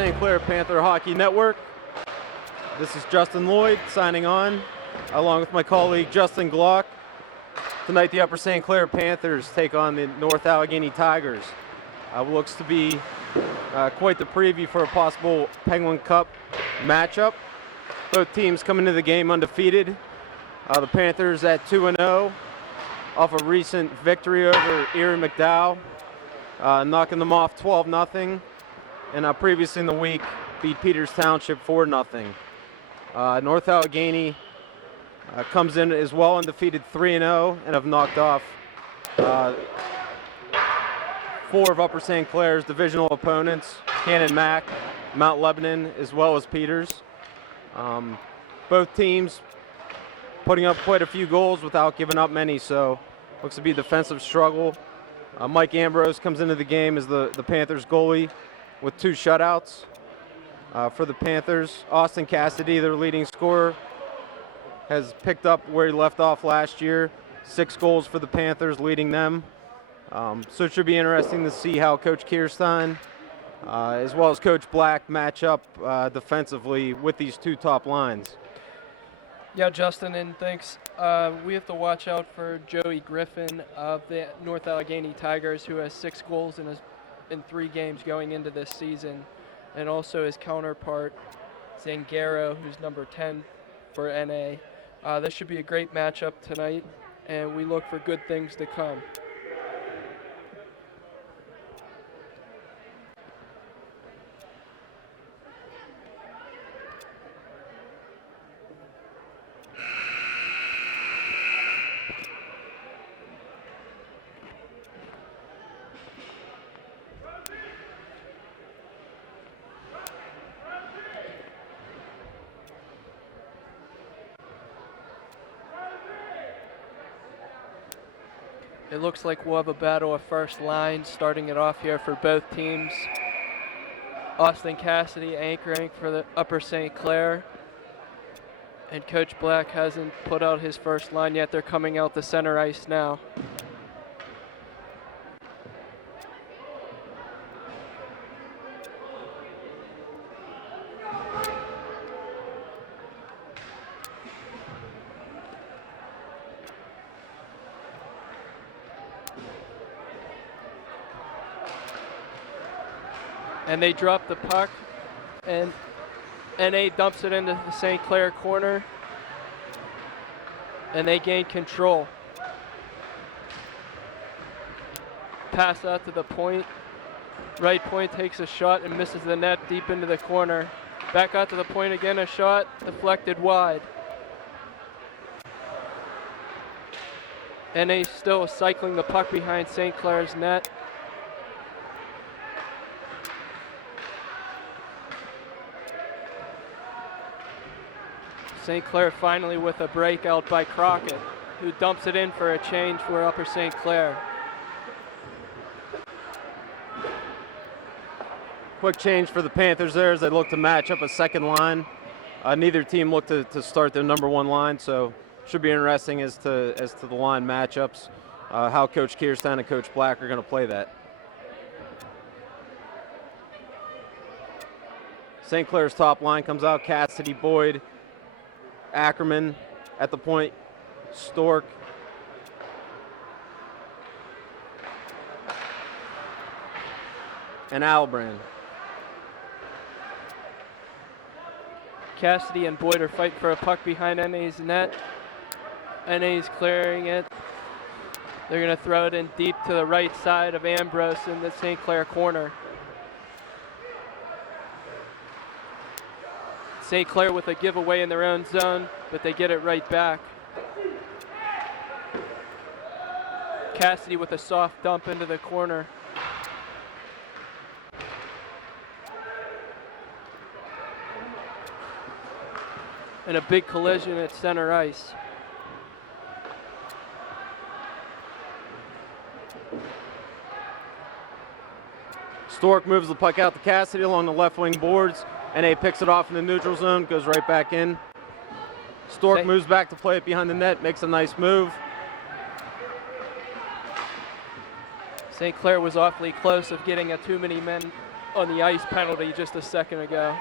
St. Clair Panther Hockey Network. This is Justin Lloyd signing on, along with my colleague Justin Glock. Tonight the Upper St. Clair Panthers take on the North Allegheny Tigers. Looks to be quite the preview for a possible Penguin Cup matchup. Both teams come into the game undefeated. The Panthers at 2-0 off a recent victory over Erie McDowell, knocking them off 12-0. And previously in the week beat Peters Township 4-0. North Allegheny comes in as well undefeated 3-0 and have knocked off 4 of Upper St. Clair's divisional opponents, Cannon Mac, Mount Lebanon, as well as Peters. Both teams putting up quite a few goals without giving up many, so looks to be a defensive struggle. Mike Ambrose comes into the game as the Panthers goalie with 2 shutouts. For the Panthers, Austin Cassidy, their leading scorer, has picked up where he left off last year. 6 goals for the Panthers, leading them. So it should be interesting to see how Coach Kierstein, as well as Coach Black, match up defensively with these 2 top lines. Yeah, Justin, and thanks. We have to watch out for Joey Griffin of the North Allegheny Tigers, who has 6 goals in 3 games going into this season, and also his counterpart, Zangaro, who's number 10 for NA. This should be a great matchup tonight, and we look for good things to come. It looks like we'll have a battle of first line, starting it off here for both teams. Austin Cassidy anchoring for the Upper St. Clair. And Coach Black hasn't put out his first line yet. They're coming out the center ice now. And they drop the puck, and NA dumps it into the St. Clair corner, and they gain control. Pass out to the point. Right point takes a shot and misses the net deep into the corner. Back out to the point again, a shot deflected wide. NA still cycling the puck behind St. Clair's net. St. Clair finally with a breakout by Crockett, who dumps it in for a change for Upper St. Clair. Quick change for the Panthers there as they look to match up a second line. Neither team looked to start their number 1 line, so should be interesting as to the line matchups, how Coach Kierstein and Coach Black are going to play that. St. Clair's top line comes out: Cassidy, Boyd, Ackerman at the point, Stork, and Albrand. Cassidy and Boyd are fighting for a puck behind NA's net. NA's clearing it. They're going to throw it in deep to the right side of Ambrose in the St. Clair corner. St. Clair with a giveaway in their own zone, but they get it right back. Cassidy with a soft dump into the corner. And a big collision at center ice. Stork moves the puck out to Cassidy along the left wing boards. NA picks it off in the neutral zone, goes right back in. Stork moves back to play it behind the net, makes a nice move. St. Clair was awfully close of getting a too many men on the ice penalty just a second ago.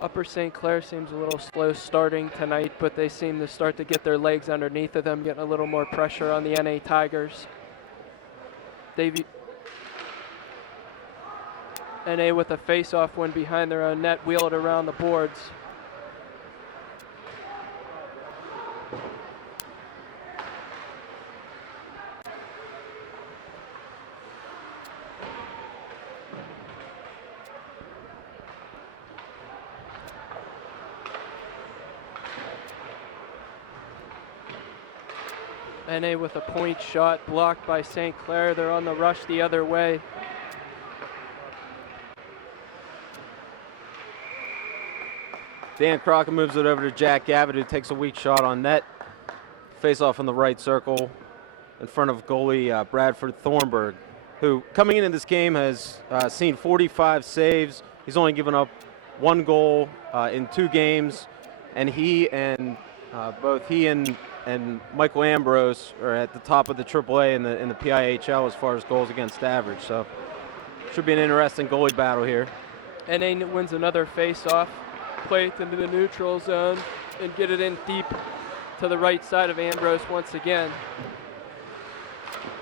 Upper St. Clair seems a little slow starting tonight, but they seem to start to get their legs underneath of them, getting a little more pressure on the NA Tigers. NA with a face-off win behind their own net, wheel it around the boards. NA with a point shot blocked by St. Clair. They're on the rush the other way. Dan Crockett moves it over to Jack Gavitt, who takes a weak shot on net. Face off in the right circle in front of goalie Bradford Thornburg, who coming into this game has seen 45 saves. He's only given up 1 goal in 2 games, and both he and Michael Ambrose are at the top of the AAA in the PIHL as far as goals against average. So should be an interesting goalie battle here. NA wins another face-off, play it into the neutral zone, and get it in deep to the right side of Ambrose once again.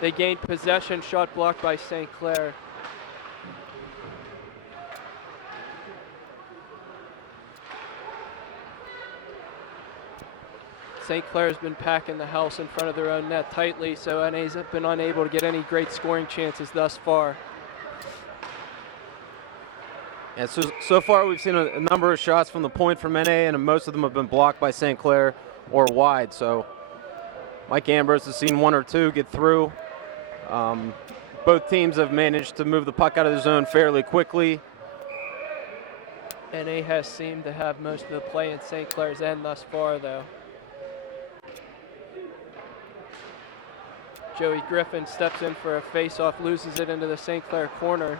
They gained possession, shot blocked by St. Clair. St. Clair's been packing the house in front of their own net tightly, so NA's have been unable to get any great scoring chances thus far. And so far we've seen a number of shots from the point from NA, and most of them have been blocked by St. Clair or wide. So Mike Ambrose has seen 1 or 2 get through. Both teams have managed to move the puck out of the zone fairly quickly. NA has seemed to have most of the play in St. Clair's end thus far, though. Joey Griffin steps in for a face-off, loses it into the St. Clair corner.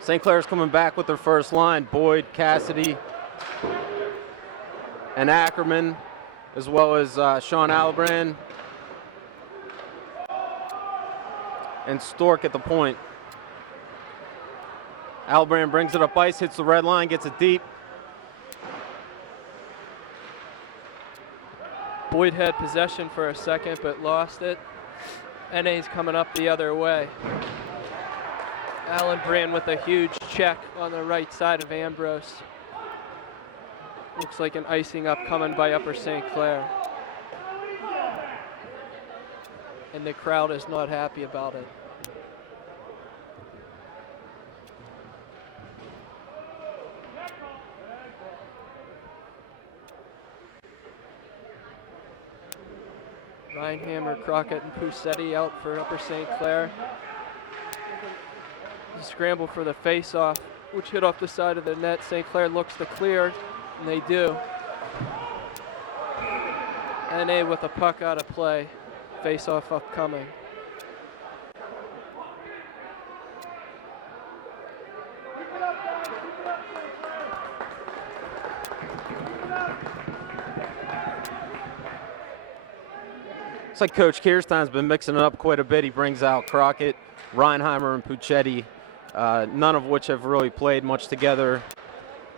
St. Clair's coming back with their first line. Boyd, Cassidy, and Ackerman, as well as Sean Albrand and Stork at the point. Albrand brings it up ice, hits the red line, gets it deep. Boyd had possession for a second but lost it. NA's coming up the other way. Allen Brand with a huge check on the right side of Ambrose. Looks like an icing up coming by Upper St. Clair. And the crowd is not happy about it. Reinhammer, Crockett, and Pusetti out for Upper St. Clair. The scramble for the face-off, which hit off the side of the net. St. Clair looks to clear, and they do. NA with a puck out of play. Face-off upcoming. Looks like Coach Kirstein's been mixing it up quite a bit. He brings out Crockett, Reinheimer, and Puccetti, none of which have really played much together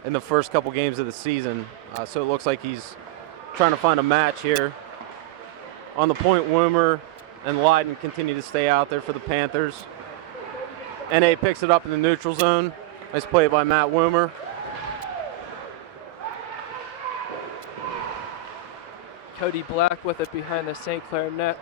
in the first couple games of the season. So it looks like he's trying to find a match here. On the point, Woomer and Lydon continue to stay out there for the Panthers. NA picks it up in the neutral zone. Nice play by Matt Woomer. Cody Black with it behind the St. Clair net.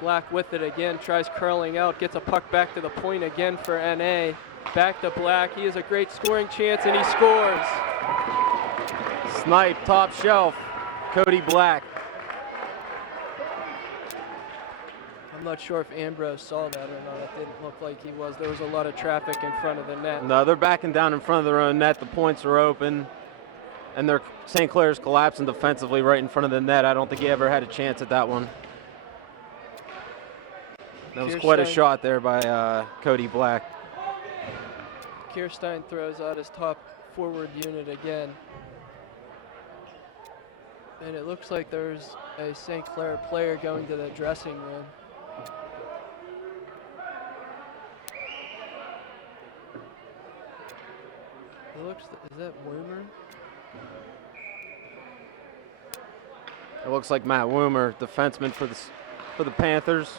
Black with it again, tries curling out, gets a puck back to the point again for NA. Back to Black, he has a great scoring chance and he scores. Snipe, top shelf, Cody Black. I'm not sure if Ambrose saw that or not. It didn't look like he was. There was a lot of traffic in front of the net. No, they're backing down in front of their own net. The points are open, and St. Clair's collapsing defensively right in front of the net. I don't think he ever had a chance at that one. That was quite a shot there by Cody Black. Kirstein throws out his top forward unit again. And it looks like there's a St. Clair player going to the dressing room. Is that Woomer? It looks like Matt Woomer, defenseman for the Panthers.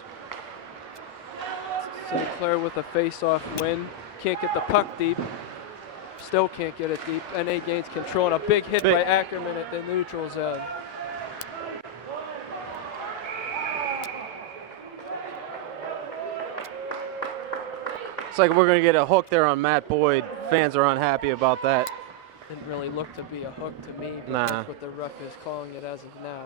St. Clair with a face-off win. Can't get the puck deep. Still can't get it deep. NA gains control and a big hit by Ackerman at the neutral zone. It's like we're going to get a hook there on Matt Boyd. Fans are unhappy about that. Didn't really look to be a hook to me, but Nah. that's what the ref is calling it as of now.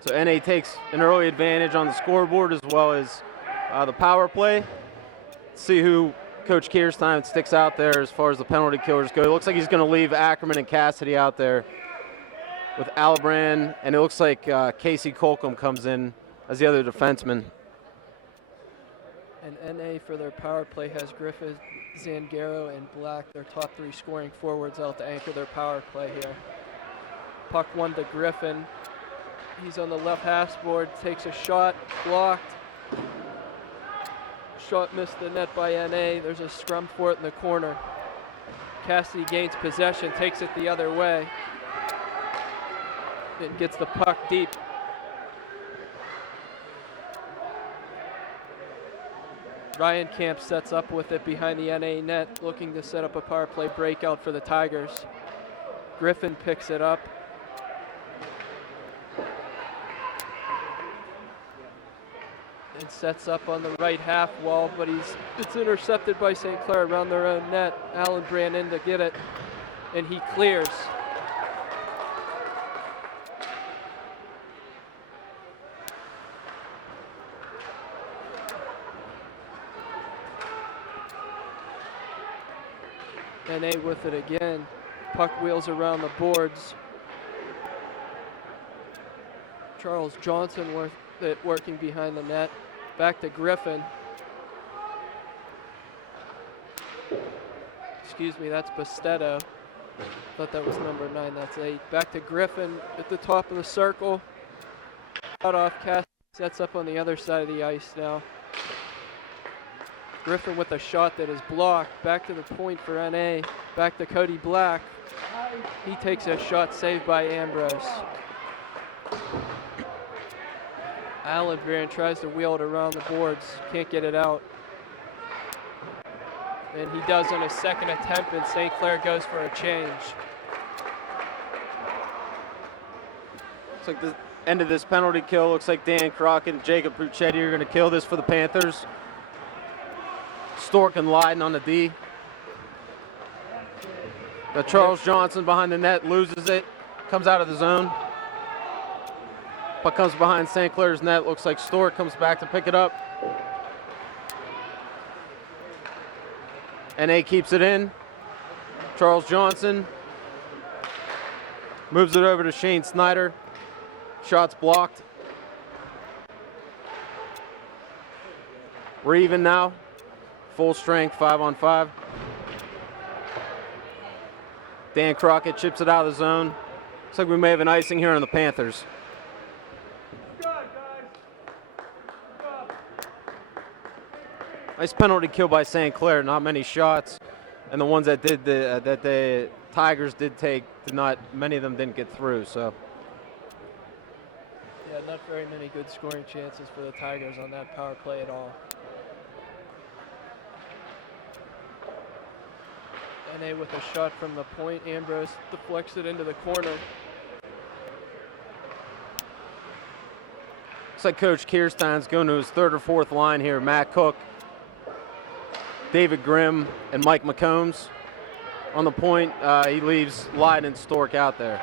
So NA takes an early advantage on the scoreboard as well as the power play. See who Coach Kirstein sticks out there as far as the penalty killers go. It looks like he's going to leave Ackerman and Cassidy out there with Albrand, and it looks like Casey Colcom comes in as the other defenseman. And NA for their power play has Griffith, Zangaro, and Black, their top three scoring forwards, out to anchor their power play here. Puck one to Griffin. He's on the left half board, takes a shot, blocked. Shot missed the net by NA. There's a scrum for it in the corner. Cassidy gains possession, takes it the other way. It gets the puck deep. Ryan Camp sets up with it behind the NA net, looking to set up a power play breakout for the Tigers. Griffin picks it up. And sets up on the right half wall, but it's intercepted by St. Clair around their own net. Allen ran in to get it, and he clears. NA with it again. Puck wheels around the boards. Charles Johnson with it working behind the net. Back to Griffin. Excuse me, that's Bastetto. Thought that was number 9, that's 8. Back to Griffin at the top of the circle. Cut off, Cass sets up on the other side of the ice now. Griffin with a shot that is blocked. Back to the point for NA. Back to Cody Black. He takes a shot saved by Ambrose. Allenbrand tries to wheel it around the boards. Can't get it out. And he does on his second attempt, and St. Clair goes for a change. Looks like the end of this penalty kill. Looks like Dan Crockett and Jacob Puccetti are going to kill this for the Panthers. Stork and Leiden on the D. But Charles Johnson behind the net loses it, comes out of the zone. Puck comes behind St. Clair's net. Looks like Stork comes back to pick it up. NA keeps it in. Charles Johnson moves it over to Shane Snyder. Shots blocked. We're even now. Full strength, 5-on-5. Dan Crockett chips it out of the zone. Looks like we may have an icing here on the Panthers. Nice penalty kill by St. Clair. Not many shots, and the ones that the Tigers did take, many of them didn't get through. So. Yeah, not very many good scoring chances for the Tigers on that power play at all. NA with a shot from the point. Ambrose deflects it into the corner. Looks like Coach Kirstein's going to his third or fourth line here. Matt Cook, David Grimm, and Mike McCombs. On the point, he leaves Leiden and Stork out there.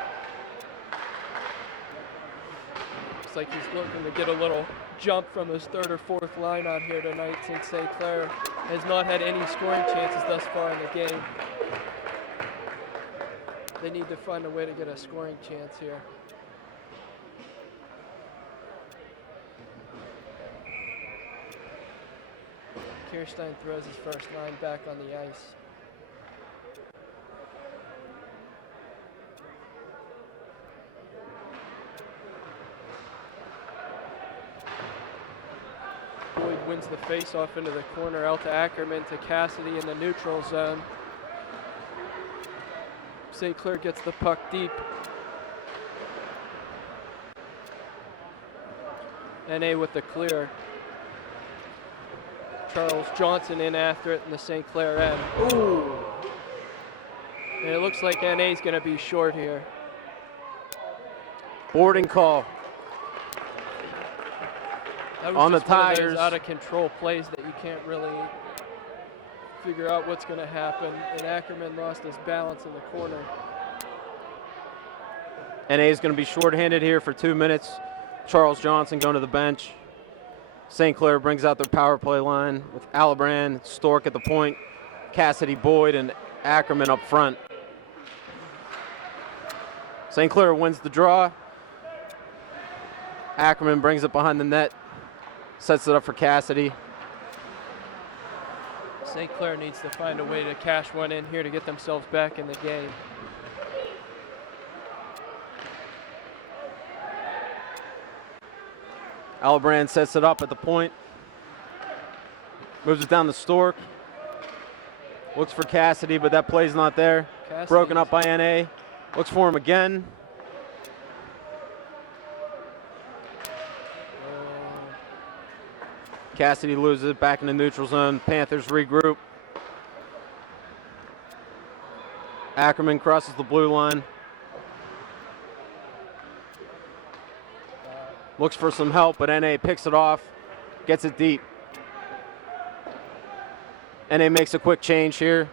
Looks like he's looking to get a little jump from his third or fourth line out here tonight, since St. Clair has not had any scoring chances thus far in the game. They need to find a way to get a scoring chance here. Kirstein throws his first line back on the ice. Boyd wins the face-off into the corner, out to Ackerman, to Cassidy in the neutral zone. St. Clair gets the puck deep. NA with the clear. Charles Johnson in after it in the St. Clair end. Ooh! And it looks like NA's going to be short here. Boarding call That was on the just one of Tigers. those out of control plays that you can't really figure out what's going to happen. And Ackerman lost his balance in the corner. NA is going to be shorthanded here for 2 minutes. Charles Johnson going to the bench. St. Clair brings out their power play line with Allebrand, Stork at the point, Cassidy, Boyd, and Ackerman up front. St. Clair wins the draw. Ackerman brings it behind the net, sets it up for Cassidy. St. Clair needs to find a way to cash one in here to get themselves back in the game. Allebrand sets it up at the point. Moves it down to Stork. Looks for Cassidy, but that play's not there. Cassidy's Broken up by NA. Looks for him again. Cassidy loses it back in the neutral zone. Panthers regroup. Ackerman crosses the blue line. Looks for some help, but NA picks it off, gets it deep. NA makes a quick change here.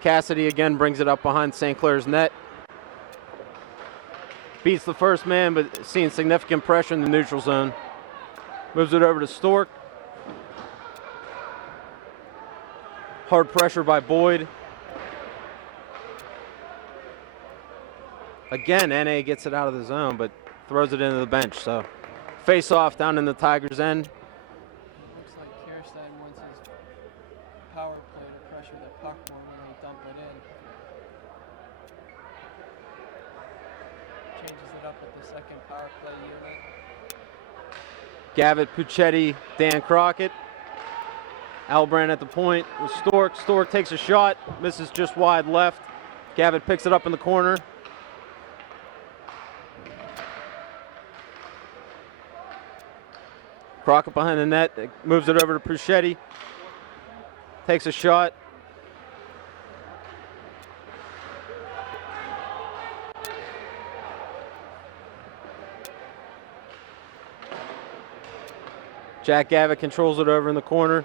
Cassidy again brings it up behind St. Clair's net. Beats the first man, but seeing significant pressure in the neutral zone. Moves it over to Stork. Hard pressure by Boyd. Again, NA gets it out of the zone, but throws it into the bench. So face off down in the Tigers' end. Looks like Kirstein wants his power play to pressure the puck more when they dump it in. Changes it up with the second power play unit. Gavitt, Puccetti, Dan Crockett. Albrand at the point with Stork. Stork takes a shot, misses just wide left. Gavitt picks it up in the corner. Crockett behind the net, moves it over to Puccetti. Takes a shot. Jack Gavitt controls it over in the corner.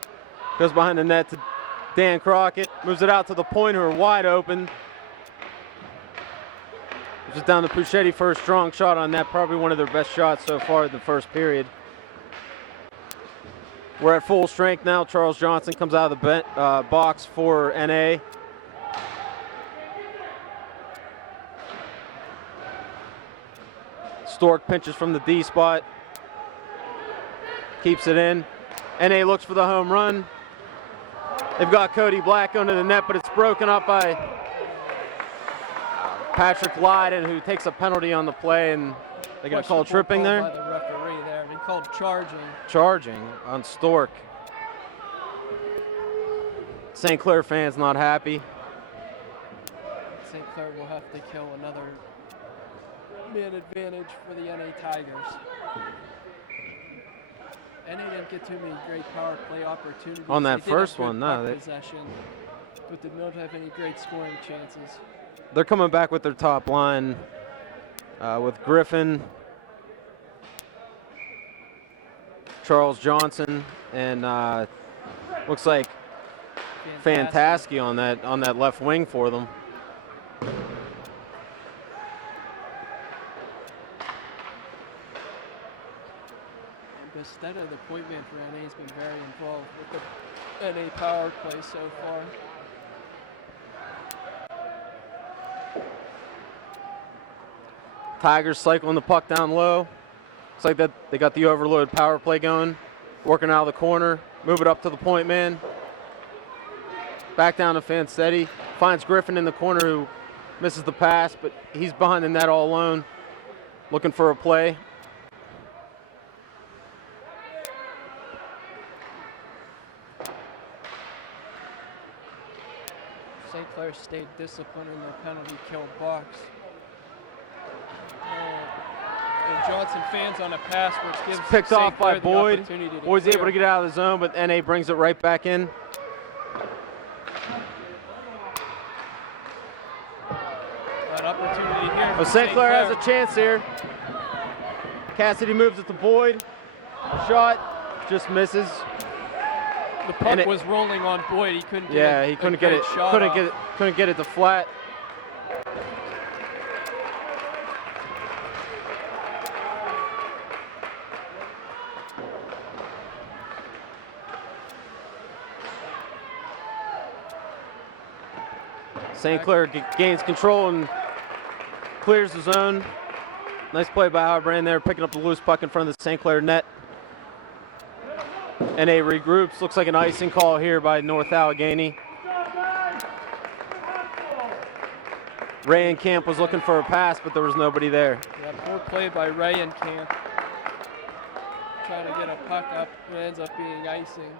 Goes behind the net to Dan Crockett. Moves it out to the point, who are wide open. Just down to Puccetti for a strong shot on that. Probably one of their best shots so far in the first period. We're at full strength now. Charles Johnson comes out of the box for NA. Stork pinches from the D spot. Keeps it in. NA looks for the home run. They've got Cody Black under the net, but it's broken up by Patrick Lydon, who takes a penalty on the play, and they're going to call tripping there. By the referee there. He called charging. Charging on Stork. St. Clair fans not happy. St. Clair will have to kill another man advantage for the NA Tigers. NA didn't get too many great power play opportunities. On that They did first have good one, no, puck possession, but did not have any great scoring chances. They're coming back with their top line with Griffin, Charles Johnson, and looks like Fantasky on that left wing for them. Bastetta, the point man for NA, has been very involved with the NA power play so far. Tigers cycling the puck down low. Looks like that they got the overload power play going. Working out of the corner. Move it up to the point man. Back down to Fancetti. Finds Griffin in the corner who misses the pass, but he's behind the net all alone, looking for a play. St. Clair stayed disciplined in their penalty kill box. And Johnson fans on a pass, which gives It's picked St. off Clair by the Boyd. opportunity to Boyd's able clear. to get out of the zone, but NA brings it right back in. An opportunity here. Oh, for St. Clair has a chance here. Cassidy moves it to Boyd. Shot just misses. The puck was rolling on Boyd. He couldn't get Yeah, it. he couldn't get it. Couldn't get it to flat. St. Clair gains control and clears the zone. Nice play by Halbrand there, picking up the loose puck in front of the St. Clair net. NA regroups. Looks like an icing call here by North Allegheny. Ray and Camp was looking for a pass, but there was nobody there. Yeah, poor play by Ray and Camp. Trying to get a puck up, it ends up being icing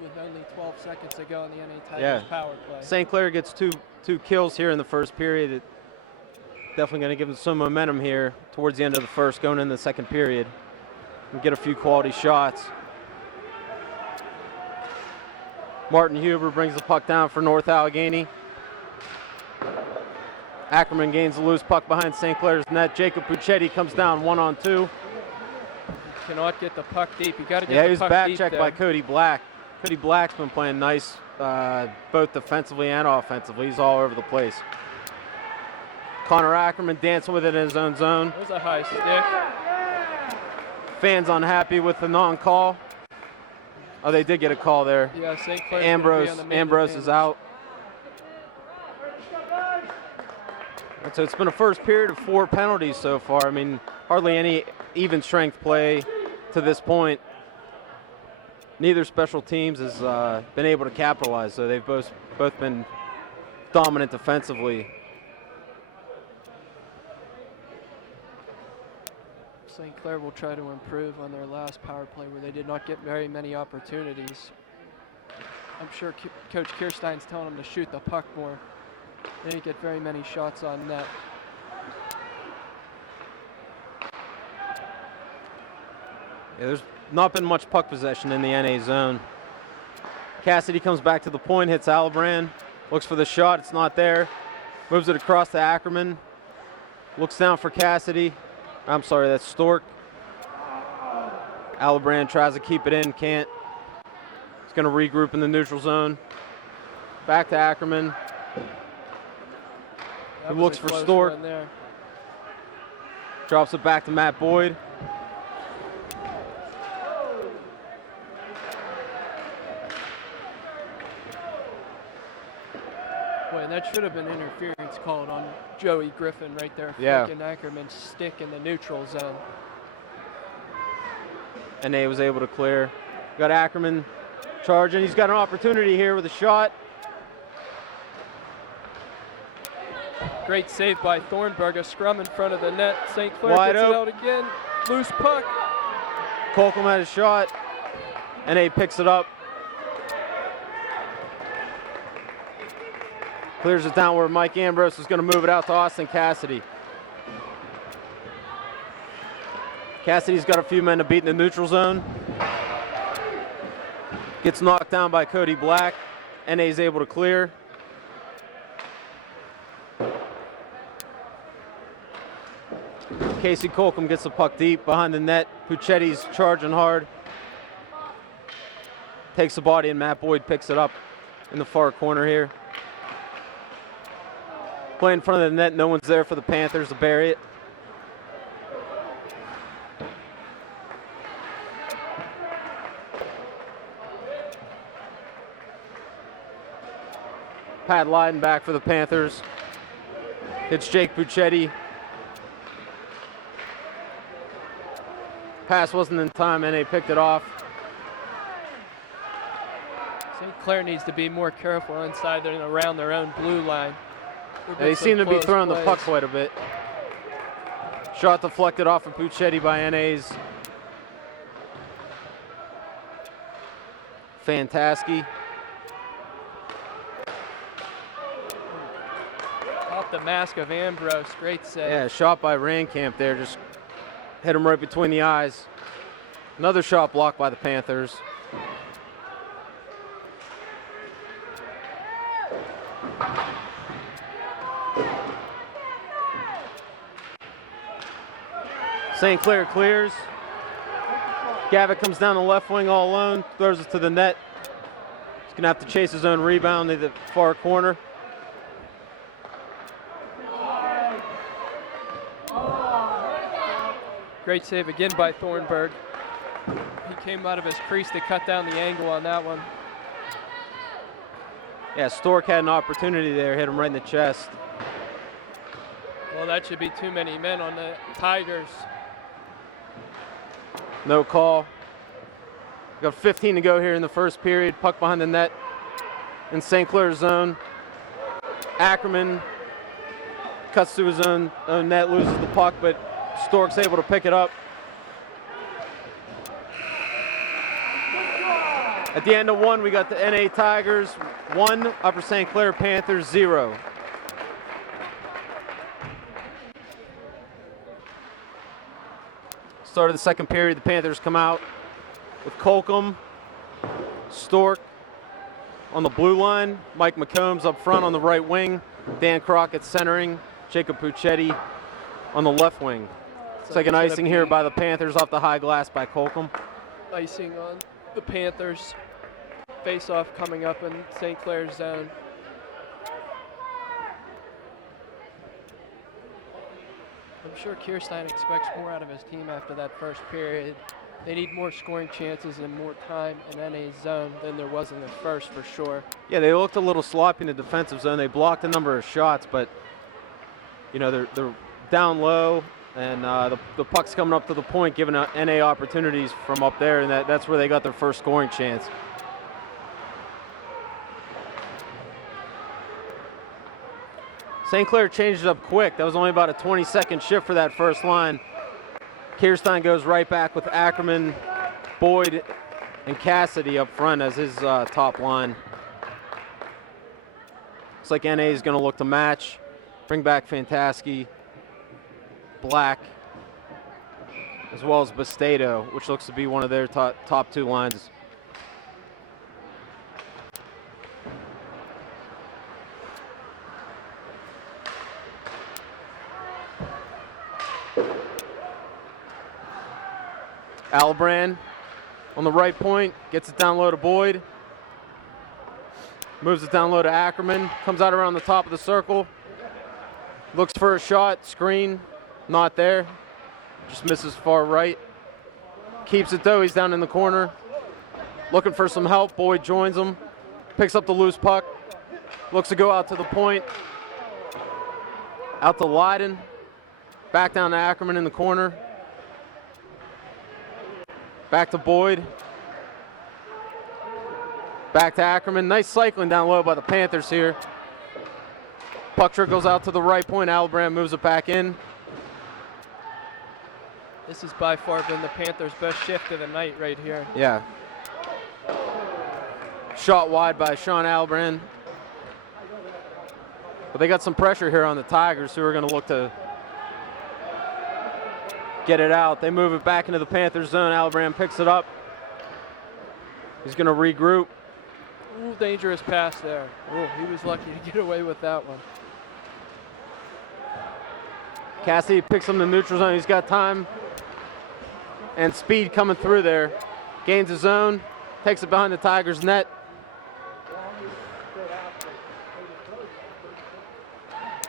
with only 12 seconds to go in the NA Tigers power play. St. Clair gets two kills here in the first period. Definitely going to give them some momentum here towards the end of the first, going into the second period, and get a few quality shots. Martin Huber brings the puck down for North Allegheny. Ackerman gains the loose puck behind St. Clair's net. Jacob Puccetti comes down 1-on-2. Cannot get the puck deep. You got to get Yeah, the he was puck back deep checked there. by Cody Black. Cody Black's been playing nice both defensively and offensively. He's all over the place. Connor Ackerman dancing with it in his own zone. There's a high stick. Fans unhappy with the non-call. Oh, they did get a call there. Yeah, St. Clair's Ambrose is out. And so it's been a first period of 4 penalties so far. I mean, hardly any even strength play to this point. Neither special teams has been able to capitalize, so they've both been dominant defensively. St. Clair will try to improve on their last power play where they did not get very many opportunities. I'm sure Coach Kirstein's telling them to shoot the puck more. They didn't get very many shots on net. Yeah, there's not been much puck possession in the NA zone. Cassidy comes back to the point, hits Allebrand, looks for the shot, it's not there. Moves it across to Ackerman, looks down for Cassidy. I'm sorry, that's Stork. Allebrand tries to keep it in, can't. He's going to regroup in the neutral zone. Back to Ackerman. He looks for Stork. Drops it back to Matt Boyd. Boy, and that should have been interference called on Joey Griffin right there. Yeah. Flicking Ackerman's stick in the neutral zone. And he was able to clear. Got Ackerman charging. He's got an opportunity here with a shot. Great save by Thornburg. A scrum in front of the net. St. Clair Wide gets it open. out again. Loose puck. Colcom had a shot. And he picks it up. Clears it down where Mike Ambrose is going to move it out to Austin Cassidy. Cassidy's got a few men to beat in the neutral zone. Gets knocked down by Cody Black. NA's able to clear. Casey Colcom gets the puck deep behind the net. Puccetti's charging hard. Takes the body and Matt Boyd picks it up in the far corner here. Play in front of the net. No one's there for the Panthers to bury it. Pat Lyden back for the Panthers. It's Jake Puccetti. Pass wasn't in time and they picked it off. Claire needs to be more careful inside and around their own blue line. They seem to be throwing the puck quite a bit. Shot deflected off of Puccetti by NA's Fantasky. Off the mask of Ambrose, great save. Yeah, shot by Rankamp there, just hit him right between the eyes. Another shot blocked by the Panthers. St. Clair clears. Gavitt comes down the left wing all alone, throws it to the net. He's going to have to chase his own rebound to the far corner. Great save again by Thornburg. He came out of his crease to cut down the angle on that one. Yeah, Stork had an opportunity there, hit him right in the chest. Well, that should be too many men on the Tigers. No call. Got 15 to go here in the first period. Puck behind the net in St. Clair's zone. Ackerman cuts to his own net, loses the puck, but Stork's able to pick it up. At the end of one, we got the NA Tigers 1, Upper St. Clair Panthers 0. Start of the second period, the Panthers come out with Colcom, Stork on the blue line, Mike McCombs up front on the right wing, Dan Crockett centering, Jacob Puccetti on the left wing. It's like an icing here by the Panthers off the high glass by Colcom. Icing on the Panthers. Face-off coming up in St. Clair's zone. I'm sure Kierstein expects more out of his team after that first period. They need more scoring chances and more time in NA's zone than there was in the first, for sure. Yeah, they looked a little sloppy in the defensive zone. They blocked a number of shots, but you know they're down low, and the puck's coming up to the point, giving NA opportunities from up there, and that's where they got their first scoring chance. St. Clair changed it up quick. That was only about a 20-second shift for that first line. Kierstein goes right back with Ackerman, Boyd, and Cassidy up front as his top line. Looks like NA is going to look to match, bring back Fantasky, Black, as well as Bastedo, which looks to be one of their top two lines. Albrand on the right point, gets it down low to Boyd. Moves it down low to Ackerman, comes out around the top of the circle. Looks for a shot, screen, not there. Just misses far right. Keeps it though, he's down in the corner. Looking for some help, Boyd joins him. Picks up the loose puck. Looks to go out to the point. Out to Leiden. Back down to Ackerman in the corner. Back to Boyd. Back to Ackerman. Nice cycling down low by the Panthers here. Puck trickles out to the right point. Albrand moves it back in. This has by far been the Panthers' best shift of the night right here. Yeah. Shot wide by Sean Albrand. But they got some pressure here on the Tigers, who are going to look to get it out. They move it back into the Panthers zone. Albrand picks it up. He's going to regroup. Ooh, dangerous pass there. Ooh, he was lucky to get away with that one. Cassidy picks him in the neutral zone. He's got time and speed coming through there. Gains his zone, takes it behind the Tigers' net.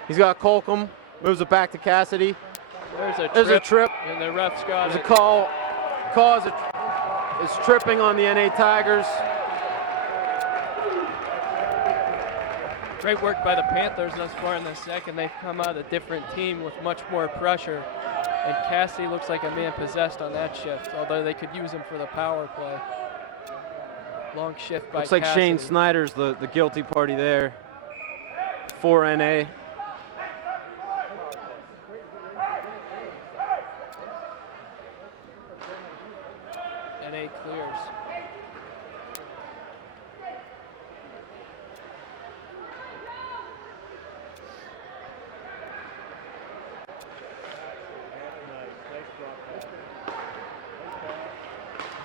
He's got Colcom, moves it back to Cassidy. There's a trip. And the ref's got There's it. a call. Cause is tripping on the NA Tigers. Great work by the Panthers thus far in the second. They've come out a different team with much more pressure. And Cassidy looks like a man possessed on that shift, although they could use him for the power play. Long shift by Looks like Shane Cassidy. Snyder's the guilty party there for NA. NA clears.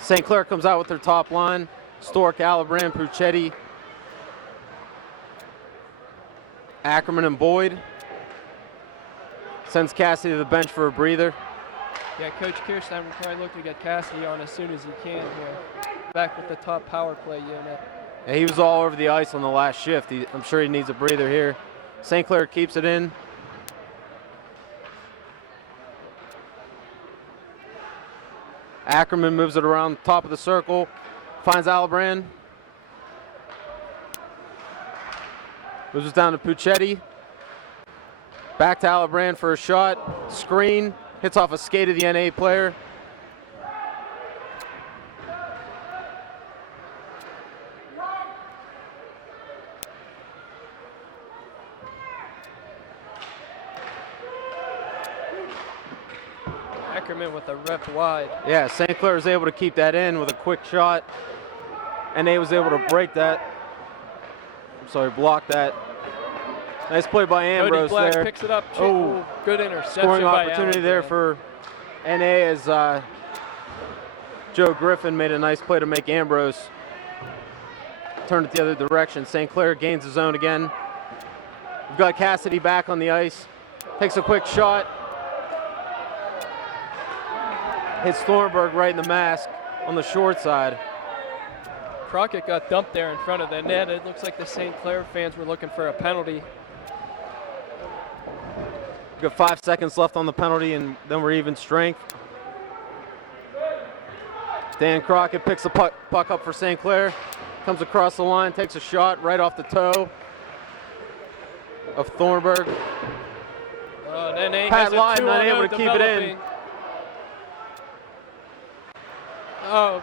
St. Clair comes out with their top line. Stork, Alabran, Puccetti, Ackerman, and Boyd. Sends Cassidy to the bench for a breather. Yeah, Coach Kirstein will probably look to get Cassidy on as soon as he can here. Back with the top power play unit. Yeah, he was all over the ice on the last shift. I'm sure he needs a breather here. St. Clair keeps it in. Ackerman moves it around the top of the circle, finds Alabran. Moves it down to Puccetti. Back to Alabran for a shot. Screen, hits off a skate of the NA player. Ackerman with a rep wide. Yeah, St. Clair was able to keep that in with a quick shot. NA was able to break that. Block that. Nice play by Ambrose Cody Black there. picks it up. Oh, good interception scoring by opportunity Alabran. there for NA as Joe Griffin made a nice play to make Ambrose turn it the other direction. St. Clair gains his own again. We've got Cassidy back on the ice. Takes a quick shot. Hits Thornburg right in the mask on the short side. Crockett got dumped there in front of the net. It looks like the St. Clair fans were looking for a penalty. We've got 5 seconds left on the penalty, and then we're even strength. Dan Crockett picks the puck up for St. Clair. Comes across the line, takes a shot right off the toe of Thornburg. Pat Lyde not able to keep it in. Oh,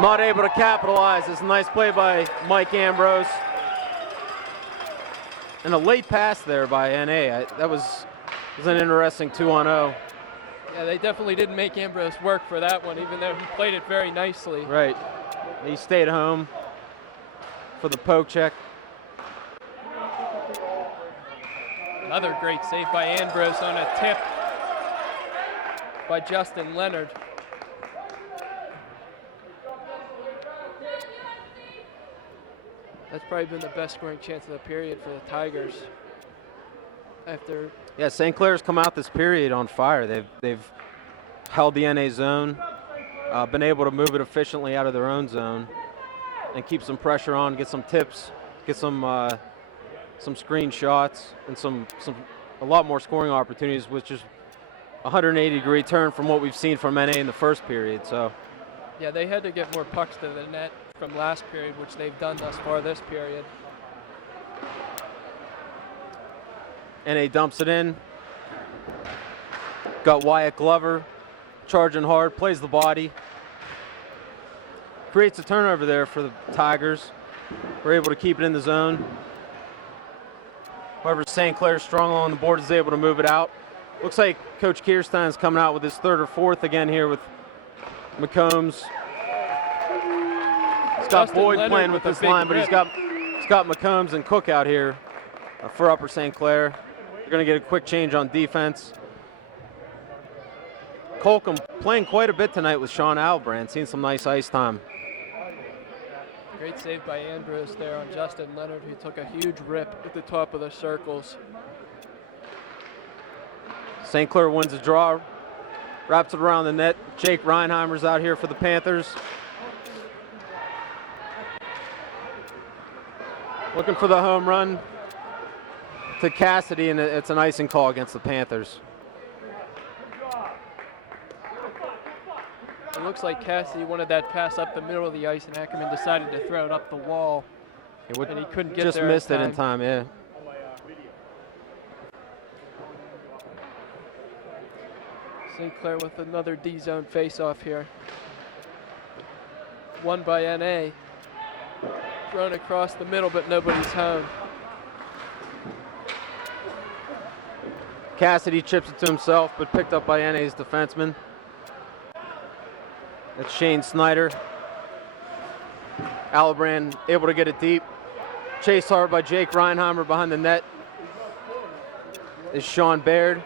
Not able to capitalize. It's a nice play by Mike Ambrose. And a late pass there by NA. That was an interesting 2-on-0. yeah, they definitely didn't make Ambrose work for that one, even though he played it very nicely. Right. He stayed home for the poke check. Another great save by Ambrose on a tip by Justin Leonard. That's probably been the best scoring chance of the period for the Tigers. Yeah, St. Clair's come out this period on fire. They've held the NA zone, been able to move it efficiently out of their own zone, and keep some pressure on, get some tips, get some screen shots, and a lot more scoring opportunities, which is a 180-degree turn from what we've seen from NA in the first period. So, yeah, they had to get more pucks to the net from last period, which they've done thus far this period. NA dumps it in. Got Wyatt Glover charging hard, plays the body. Creates a turnover there for the Tigers. We're able to keep it in the zone. However, St. Clair strong on the board is able to move it out. Looks like Coach Kirstein's coming out with his third or fourth again here with McCombs. He's got Justin Boyd Leonard playing with with a this big line, but rip. he's got McCombs and Cook out here for Upper St. Clair. They're going to get a quick change on defense. Colcom playing quite a bit tonight with Sean Albrand, seeing some nice ice time. Great save by Ambrose there on Justin Leonard, who took a huge rip at the top of the circles. St. Clair wins the draw, wraps it around the net. Jake Reinheimer's out here for the Panthers. Looking for the home run to Cassidy, and it's an icing call against the Panthers. It looks like Cassidy wanted that pass up the middle of the ice, and Ackerman decided to throw it up the wall, and he couldn't get Just there missed it in time, yeah. St. Clair with another D-zone face-off here. Won by NA. Thrown across the middle, but nobody's home. Cassidy chips it to himself, but picked up by NA's defenseman. That's Shane Snyder. Allebrand able to get it deep. Chased hard by Jake Reinheimer behind the net. Is Sean Baird.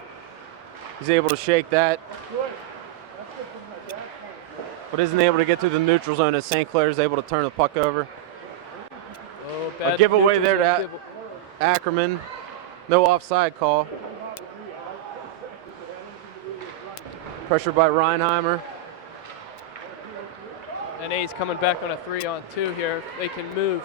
He's able to shake that, but isn't able to get through the neutral zone as St. Clair is able to turn the puck over. Oh, A giveaway there to Ackerman. No offside call. Pressure by Reinheimer. And A's coming back on a 3-on-2 here. They can move.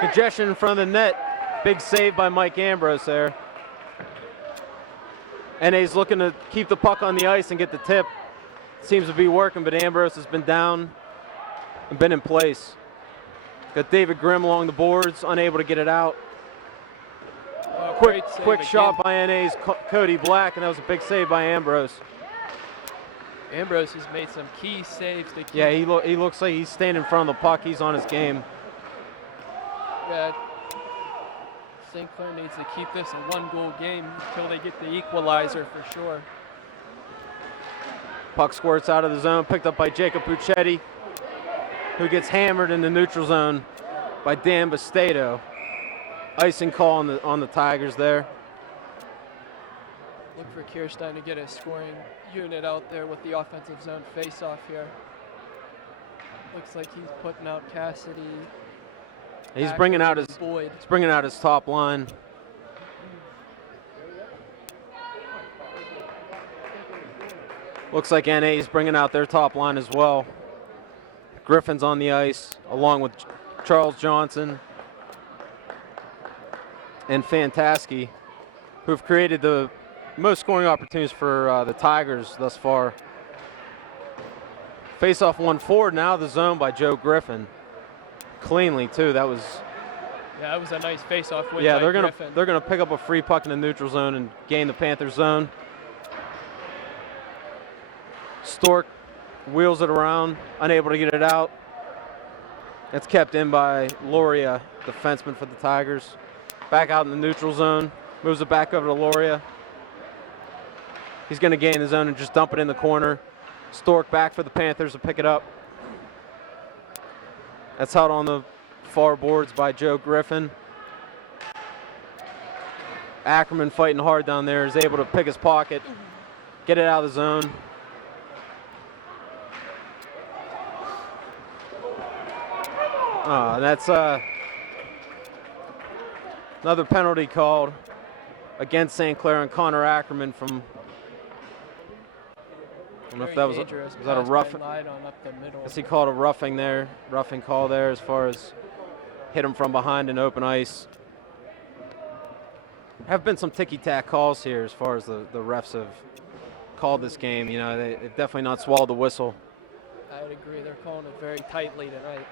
Congestion in front of the net. Big save by Mike Ambrose there. NA's looking to keep the puck on the ice and get the tip. Seems to be working, but Ambrose has been down and been in place. Got David Grimm along the boards, unable to get it out. Quick shot by NA's Cody Black, and that was a big save by Ambrose. Ambrose has made some key saves to keep. Yeah, he looks like he's staying in front of the puck. He's on his game. Yeah, St. Clair needs to keep this a one-goal game until they get the equalizer for sure. Puck squirts out of the zone, picked up by Jacob Puccetti, who gets hammered in the neutral zone by Dan Bastedo. Icing call on the Tigers there. Look for Kirstein to get a scoring unit out there with the offensive zone face-off here. Looks like he's putting out Cassidy. He's bringing out his Boyd. He's bringing out his top line. Looks like NA is bringing out their top line as well. Griffin's on the ice along with Charles Johnson and Fantaski, who've created the most scoring opportunities for the Tigers thus far. Face-off one forward, now the zone by Joe Griffin. Cleanly too. That was a nice face-off win. Yeah, by they're gonna pick up a free puck in the neutral zone and gain the Panthers zone. Stork wheels it around, unable to get it out. It's kept in by Loria, defenseman for the Tigers. Back out in the neutral zone, moves it back over to Loria. He's going to gain the zone and just dump it in the corner. Stork back for the Panthers to pick it up. That's out on the far boards by Joe Griffin. Ackerman fighting hard down there, is able to pick his pocket, get it out of the zone. And that's another penalty called against St. Clair and Connor Ackerman from, I don't know if that was that a rough? I guess he called a roughing there, roughing call there as far as hit him from behind in open ice. Have been some ticky-tack calls here as far as the refs have called this game. You know, they've definitely not swallowed the whistle. I'd agree. They're calling it very tightly tonight.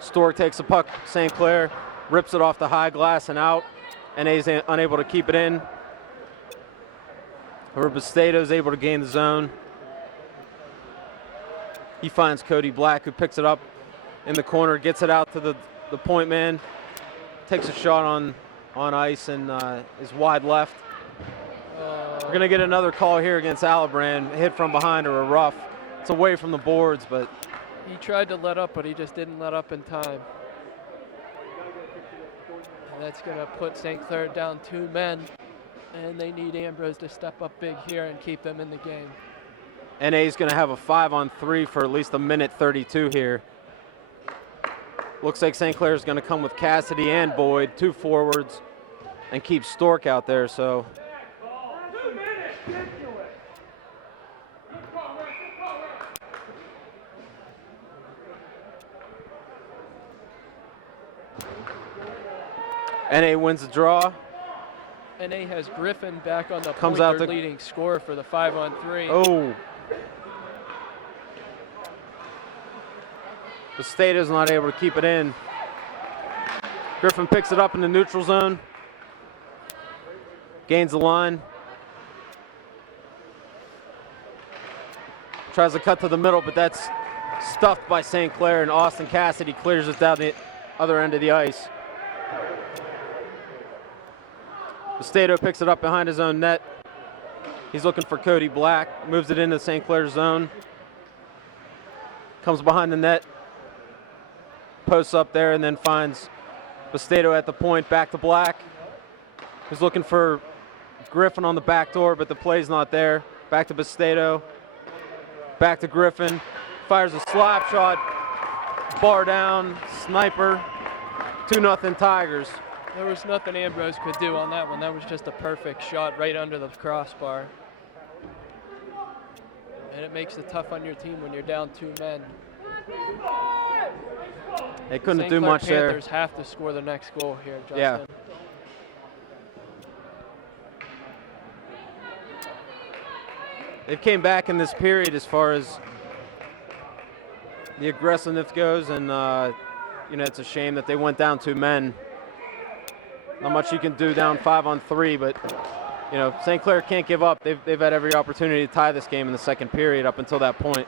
Stork takes the puck, St. Clair, rips it off the high glass and out. NA's unable to keep it in. Bastedo is able to gain the zone. He finds Cody Black, who picks it up in the corner, gets it out to the point man, takes a shot on ice and is wide left. We're going to get another call here against Allebrand, hit from behind or a rough. It's away from the boards, but he tried to let up, but he just didn't let up in time. And that's going to put St. Clair down 2 men, and they need Ambrose to step up big here and keep them in the game. NA is going to have a 5-on-3 for at least a minute 32 here. Looks like St. Clair is going to come with Cassidy and Boyd, 2 forwards, and keep Stork out there. So NA wins the draw. NA has Griffin back on the Comes point, out their to leading scorer for the 5-on-3. Oh. Bastedo's not able to keep it in. Griffin picks it up in the neutral zone. Gains the line. Tries to cut to the middle, but that's stuffed by St. Clair, and Austin Cassidy clears it down the other end of the ice. Bastato picks it up behind his own net. He's looking for Cody Black, moves it into St. Clair's zone. Comes behind the net, posts up there, and then finds Bastato at the point, back to Black. He's looking for Griffin on the back door, but the play's not there. Back to Bastato, back to Griffin. Fires a slap shot, bar down, sniper, 2-0 Tigers. There was nothing Ambrose could do on that one. That was just a perfect shot right under the crossbar. And it makes it tough on your team when you're down 2 men. They couldn't St. do Clair much there. Panthers have to score the next goal here, Justin. Yeah. They've came back in this period as far as the aggressiveness goes, and it's a shame that they went down 2 men. Not much you can do down 5-on-3, but St. Clair can't give up. They've had every opportunity to tie this game in the second period up until that point.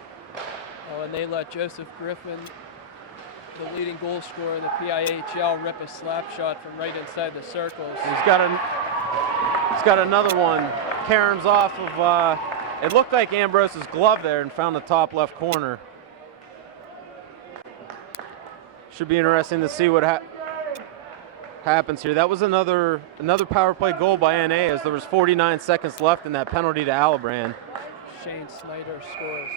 Oh, and they let Joseph Griffin, the leading goal scorer in the PIHL, rip a slap shot from right inside the circles. He's got another one. Caroms off of. It looked like Ambrose's glove there and found the top left corner. Should be interesting to see what happens here. That was another power play goal by NA as there was 49 seconds left in that penalty to Allegheny. Shane Snyder scores.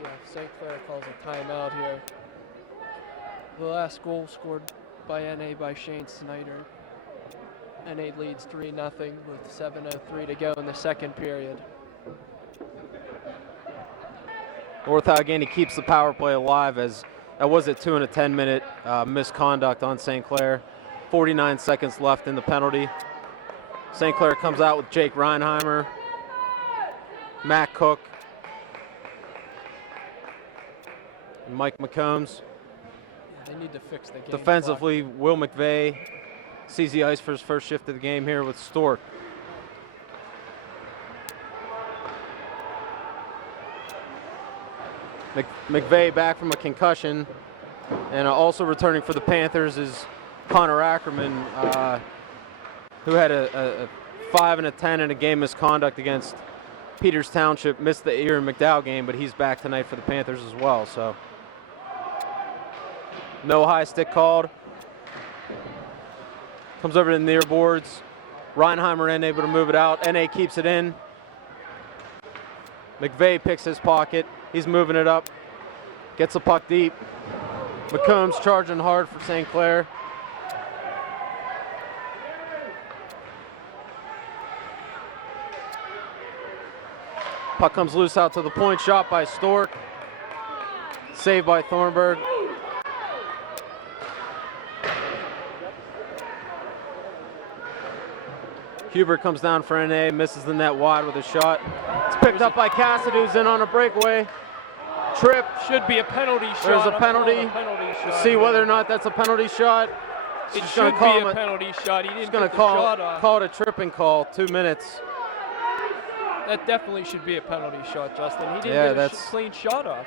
Yeah, St. Clair calls a timeout here. The last goal scored by NA by Shane Snyder. NA leads 3-0 with 7:03 to go in the second period. North Allegheny keeps the power play alive as that was a 2 and a 10-minute misconduct on St. Clair. 49 seconds left in the penalty. St. Clair comes out with Jake Reinheimer, Matt Cook, and Mike McCombs. They need to fix the game. Defensively, Will McVeigh sees the ice for his first shift of the game here with Stork. McVeigh back from a concussion, and also returning for the Panthers is Connor Ackerman, who had a 5 and a 10 in a game misconduct against Peters Township. Missed the Erin McDowell game, but he's back tonight for the Panthers as well. So no high stick called. Comes over to the near boards. Reinheimer unable to move it out. NA keeps it in. McVeigh picks his pocket. He's moving it up. Gets the puck deep. McCombs charging hard for St. Clair. Puck comes loose out to the point. Shot by Stork. Saved by Thornburg. Hubert comes down for NA, misses the net wide with a shot. It's picked up by Cassidy, who's in on a breakaway. Trip. Should be a penalty shot. There's a penalty. We'll see whether or not that's a penalty shot. It should be a penalty shot. He didn't get the shot off. Call it a tripping call, 2 minutes. That definitely should be a penalty shot, Justin. He didn't get a clean shot off.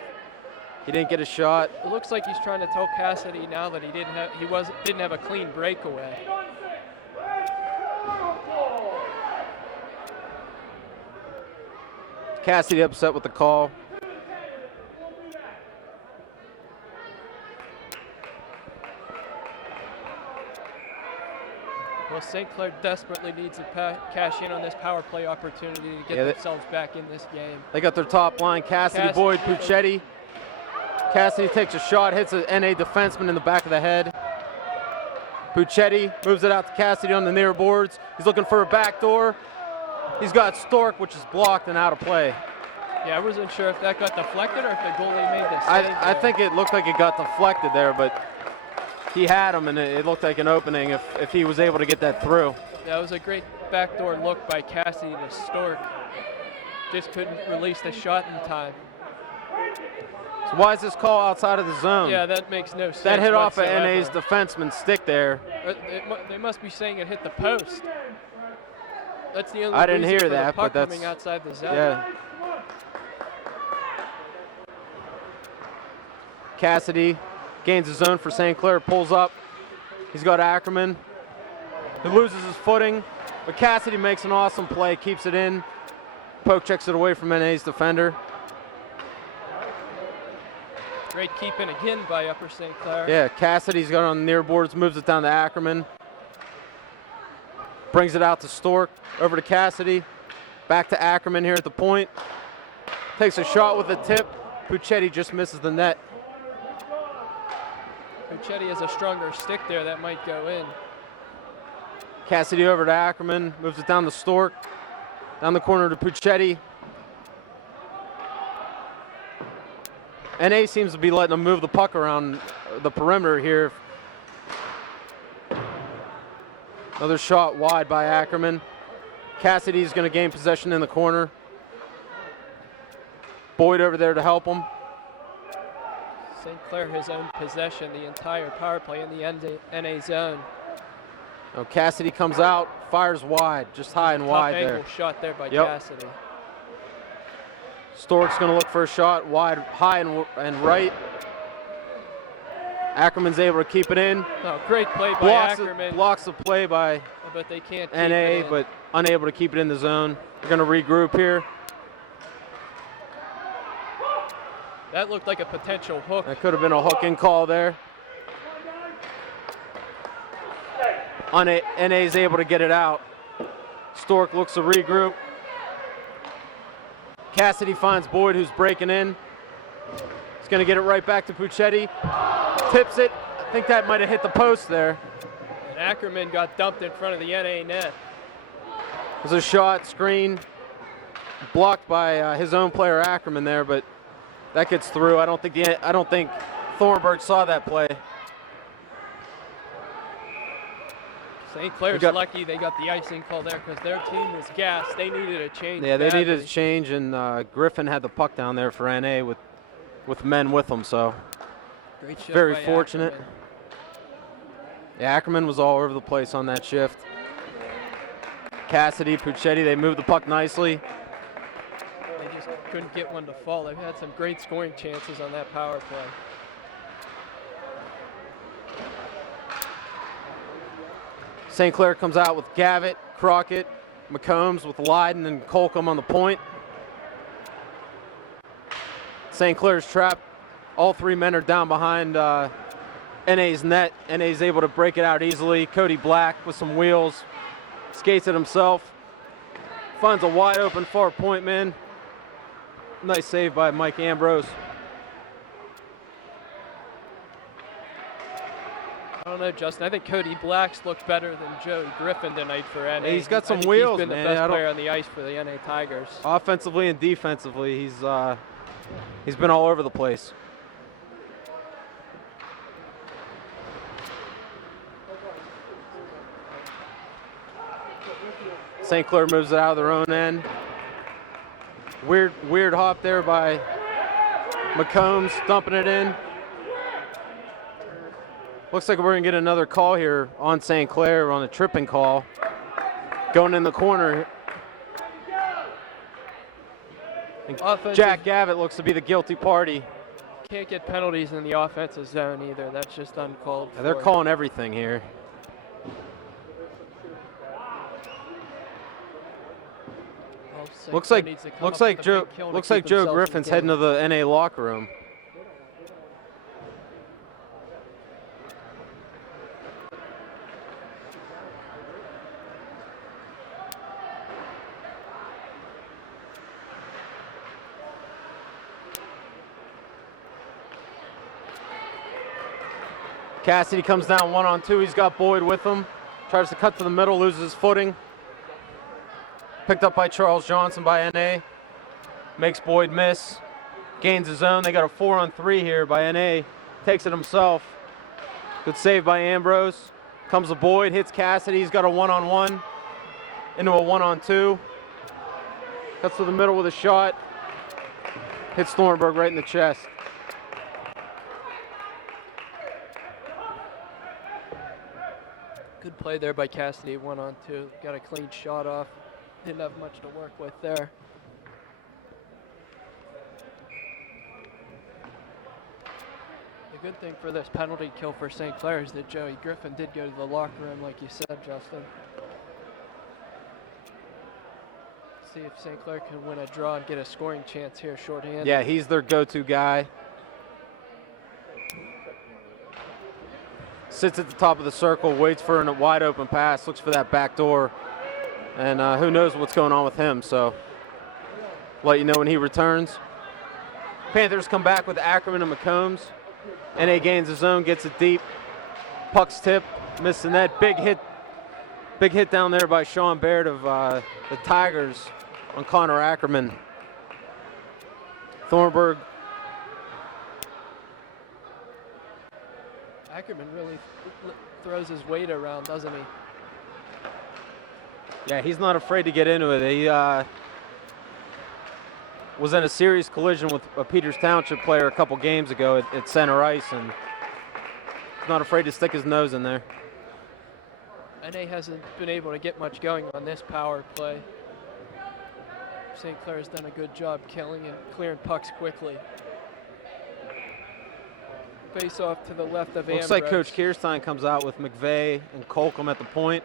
He didn't get a shot. It looks like he's trying to tell Cassidy now that he didn't have a clean breakaway. Cassidy upset with the call. Well, St. Clair desperately needs to cash in on this power play opportunity to get themselves back in this game. They got their top line, Cassidy, Boyd, Puccetti. Cassidy takes a shot, hits an NA defenseman in the back of the head. Puccetti moves it out to Cassidy on the near boards. He's looking for a backdoor. He's got Stork, which is blocked and out of play. Yeah, I wasn't sure if that got deflected or if the goalie made the save. I think it looked like it got deflected there, but he had him, and it looked like an opening if he was able to get that through. That was a great backdoor look by Cassidy to Stork. Just couldn't release the shot in time. So why is this call outside of the zone? Yeah, that makes no sense. That hit off of whatsoever. NA's defenseman's stick there. They must be saying it hit the post. That's the only I didn't reason hear for the that, puck but that's coming outside the zone. yeah. Cassidy gains his zone for St. Clair, pulls up. He's got Ackerman. He loses his footing, but Cassidy makes an awesome play, keeps it in. Poke checks it away from NA's defender. Great keeping again by Upper St. Clair. Yeah, Cassidy's got it on the near boards, moves it down to Ackerman. Brings it out to Stork, over to Cassidy. Back to Ackerman here at the point. Takes a shot with a tip. Puccetti just misses the net. Puccetti has a stronger stick there that might go in. Cassidy over to Ackerman, moves it down to Stork. Down the corner to Puccetti. NA seems to be letting them move the puck around the perimeter here. Another shot wide by Ackerman. Cassidy's going to gain possession in the corner. Boyd over there to help him. St. Clair has owned possession the entire power play in the NA zone. Oh, Cassidy comes out, fires wide, just high and wide Tough there. angle shot there by Yep. Cassidy. Stork's going to look for a shot wide, high and right. Ackerman's able to keep it in. Oh, great play by Ackerman. Blocks the play by But they can't keep NA, it in. but unable to keep it in the zone. They're going to regroup here. That looked like a potential hook. That could have been a hooking call there. NA's able to get it out. Stork looks to regroup. Cassidy finds Boyd, who's breaking in. He's going to get it right back to Puccetti. Tips it. I think that might have hit the post there. And Ackerman got dumped in front of the NA net. There's a shot, screen, blocked by his own player Ackerman there, but that gets through. I don't think Thornburg saw that play. St. Clair's lucky they got the icing call there because their team was gassed. They needed a change. Yeah, they badly. needed a change, and Griffin had the puck down there for NA with men with them, so Great shift very by fortunate. Ackerman. Yeah, Ackerman was all over the place on that shift. Cassidy, Puccetti, they moved the puck nicely. They just couldn't get one to fall. They've had some great scoring chances on that power play. St. Clair comes out with Gavitt, Crockett, McCombs with Lydon and Colcom on the point. St. Clair's trapped. All three men are down behind NA's net. NA's able to break it out easily. Cody Black with some wheels. Skates it himself. Finds a wide open far point man. Nice save by Mike Ambrose. I don't know, Justin. I think Cody Black's looked better than Joey Griffin tonight for NA. Yeah, he's got some I think wheels, He's been man. the best player on the ice for the NA Tigers. Offensively and defensively, he's been all over the place. St. Clair moves it out of their own end. Weird hop there by McCombs, dumping it in. Looks like we're going to get another call here on St. Clair on a tripping call. Going in the corner. And Jack Gavitt looks to be the guilty party. Can't get penalties in the offensive zone either. That's just uncalled for. They're calling everything here. Well, St. Looks Clair like needs to come looks up like with a Joe big kill to looks keep like Joe themselves in Griffin's the heading game. to the NA locker room. Cassidy comes down 1-on-2. He's got Boyd with him. Tries to cut to the middle, loses his footing. Picked up by Charles Johnson by NA. Makes Boyd miss. Gains his own. They got a 4-on-3 here by NA. Takes it himself. Good save by Ambrose. Comes to Boyd, hits Cassidy. He's got a one-on-one into a one-on-two. Cuts to the middle with a shot. Hits Thornburg right in the chest. Good play there by Cassidy, 1-on-2. Got a clean shot off. Didn't have much to work with there. The good thing for this penalty kill for St. Clair is that Joey Griffin did go to the locker room, like you said, Justin. See if St. Clair can win a draw and get a scoring chance here shorthanded. Yeah, he's their go-to guy. Sits at the top of the circle, waits for a wide open pass, looks for that back door. And who knows what's going on with him, so let you know when he returns. Panthers come back with Ackerman and McCombs. NA gains his own, gets it deep. Puck's tip, missed the net. Big hit down there by Sean Baird of the Tigers on Connor Ackerman. Thornburg. Ackerman really throws his weight around, doesn't he? Yeah, he's not afraid to get into it. He was in a serious collision with a Peters Township player a couple games ago at center ice, and he's not afraid to stick his nose in there. NA hasn't been able to get much going on this power play. St. Clair's done a good job killing and clearing pucks quickly. Face off to the left of Looks Ambrose. like Coach Kierstein comes out with McVeigh and Colcom at the point.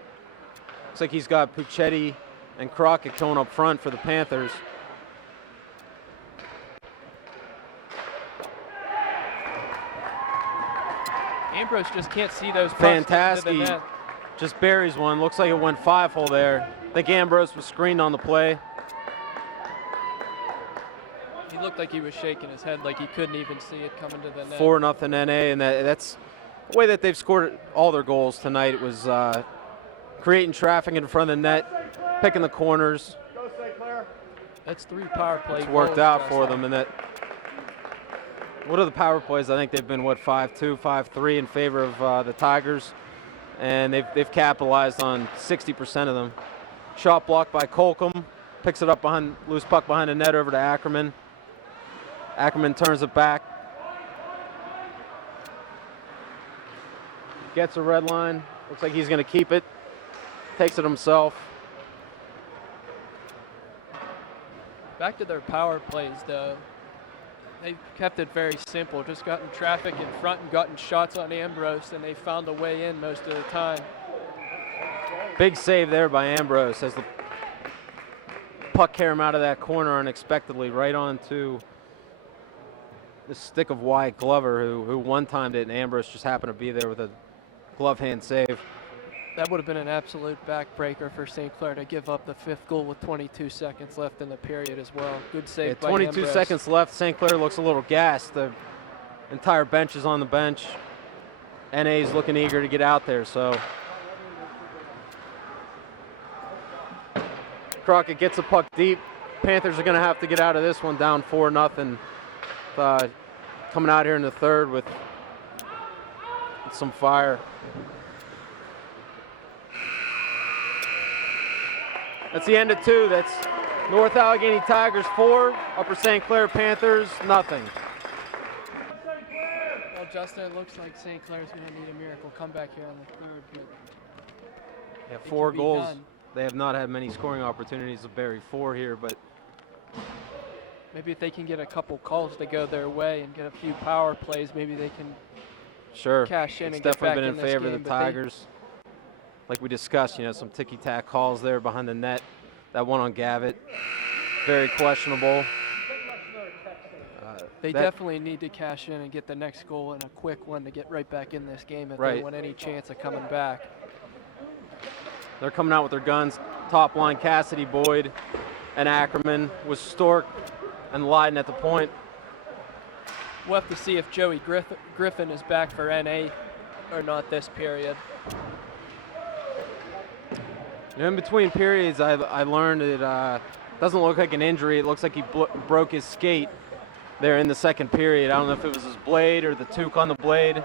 Looks like he's got Puccetti and Crockett going up front for the Panthers. Ambrose just can't see those pucks into the Fantastic. net. Just buries one. Looks like it went 5-hole there. I think Ambrose was screened on the play. He looked like he was shaking his head, like he couldn't even see it coming to the net. 4-0 NA, and that's the way that they've scored all their goals tonight. It was creating traffic in front of the net, picking the corners. That's 3 power play It's goals, worked out for Justin. them. And that, what are the power plays? I think they've been, 5-2, 5-3 in favor of the Tigers. And they've capitalized on 60% of them. Shot blocked by Colcom. Picks it up behind, loose puck behind the net over to Ackerman. Ackerman turns it back. Gets a red line. Looks like he's going to keep it. Takes it himself. Back to their power plays, though. They've kept it very simple. Just gotten traffic in front and gotten shots on Ambrose, and they found a way in most of the time. Big save there by Ambrose as the puck carried him out of that corner unexpectedly, right onto the stick of Wyatt Glover, who one-timed it, and Ambrose just happened to be there with a glove hand save. That would have been an absolute backbreaker for St. Clair to give up the 5th goal with 22 seconds left in the period as well. Good save by 22 Ambrose. seconds left. St. Clair looks a little gassed. The entire bench is on the bench. NA's looking eager to get out there, so. Crockett gets the puck deep. Panthers are going to have to get out of this one down 4-0. Coming out here in the third with some fire. That's the end of 2. That's North Allegheny Tigers 4, Upper St. Clair Panthers nothing. Well, Justin, it looks like St. Clair's going to need a miracle comeback here on the third, but Yeah, it 4 can be goals. done. They have not had many scoring opportunities to bury 4 here, but Maybe if they can get a couple calls to go their way and get a few power plays, maybe they can sure, cash in it's and get definitely back been in in this favor of game, the but they- Tigers. Like we discussed, some ticky-tack calls there behind the net. That one on Gavitt, very questionable. They that- definitely need to cash in and get the next goal and a quick one to get right back in this game if they Right. want any chance of coming back. They're coming out with their guns. Top line, Cassidy, Boyd, and Ackerman with Stork and Leiden at the point. We'll have to see if Joey Griffin is back for NA or not this period. In between periods, I learned it doesn't look like an injury. It looks like he broke his skate there in the second period. I don't know if it was his blade or the toque on the blade.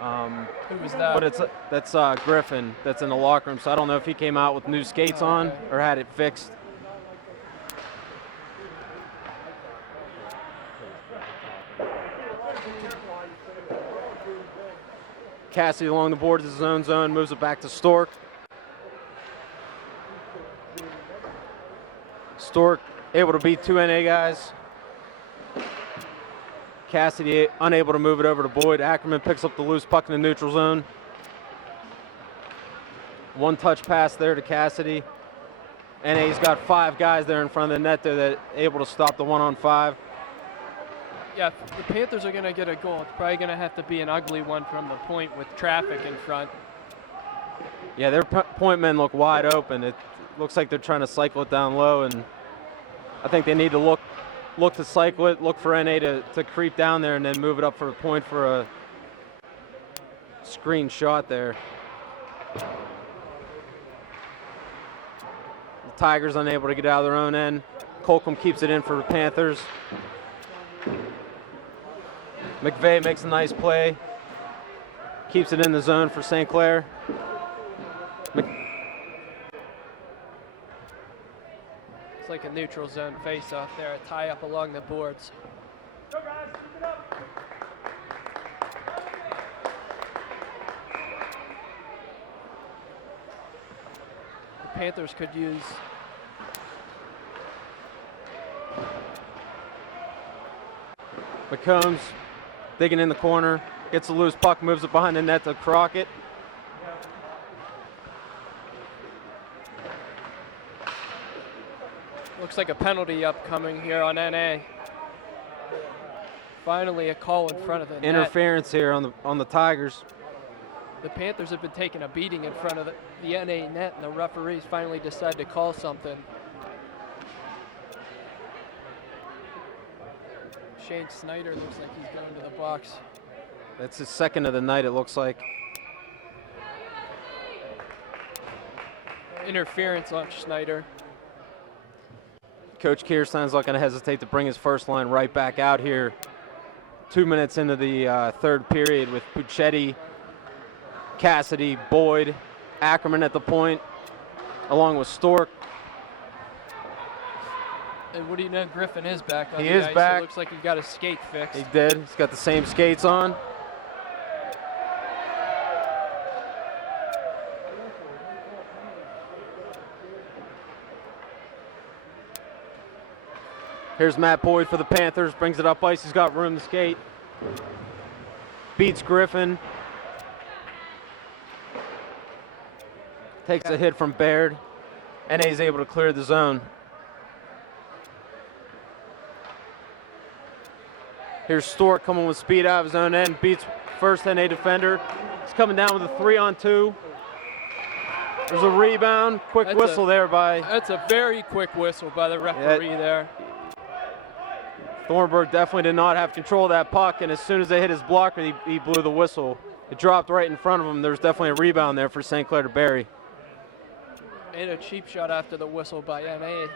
Who was that? But that's Griffin that's in the locker room, so I don't know if he came out with new skates on or had it fixed. Cassidy along the boards of his own zone, moves it back to Stork. Stork able to beat two NA guys. Cassidy unable to move it over to Boyd. Ackerman picks up the loose puck in the neutral zone. One touch pass there to Cassidy. NA's got 5 guys there in front of the net there that are able to stop the 1-on-5. Yeah, if the Panthers are going to get a goal, it's probably going to have to be an ugly one from the point with traffic in front. Yeah, their point men look wide open. It looks like they're trying to cycle it down low, and I think they need to look to cycle it, look for NA to creep down there and then move it up for a point for a screen shot there. The Tigers unable to get out of their own end. Colcom keeps it in for the Panthers. McVeigh makes a nice play. Keeps it in the zone for St. Clair. It's like a neutral zone face-off there, a tie-up along the boards. The Panthers could use McCombs digging in the corner, gets a loose puck, moves it behind the net to Crockett. Looks like a penalty upcoming here on NA. Finally a call in front of the net. Interference here on the Tigers. The Panthers have been taking a beating in front of the NA net, and the referees finally decide to call something. Shane Snyder looks like he's going to the box. That's his second of the night, it looks like. Interference on Snyder. Coach Kierstein's not going to hesitate to bring his first line right back out here. 2 minutes into the third period with Puccetti, Cassidy, Boyd, Ackerman at the point, along with Stork. And what do you know, Griffin is back on He the is ice. back. It looks like he got his skate fixed. He did. He's got the same skates on. Here's Matt Boyd for the Panthers, brings it up ice, he's got room to skate. Beats Griffin. Takes a hit from Baird. NA's able to clear the zone. Here's Stork coming with speed out of his own end, beats first NA defender. He's coming down with a 3-on-2. There's a rebound, quick whistle there by... That's a very quick whistle by the referee there. Thornburg definitely did not have control of that puck, and as soon as they hit his blocker, he blew the whistle. It dropped right in front of him. There was definitely a rebound there for St. Clair to bury. And a cheap shot after the whistle by NA.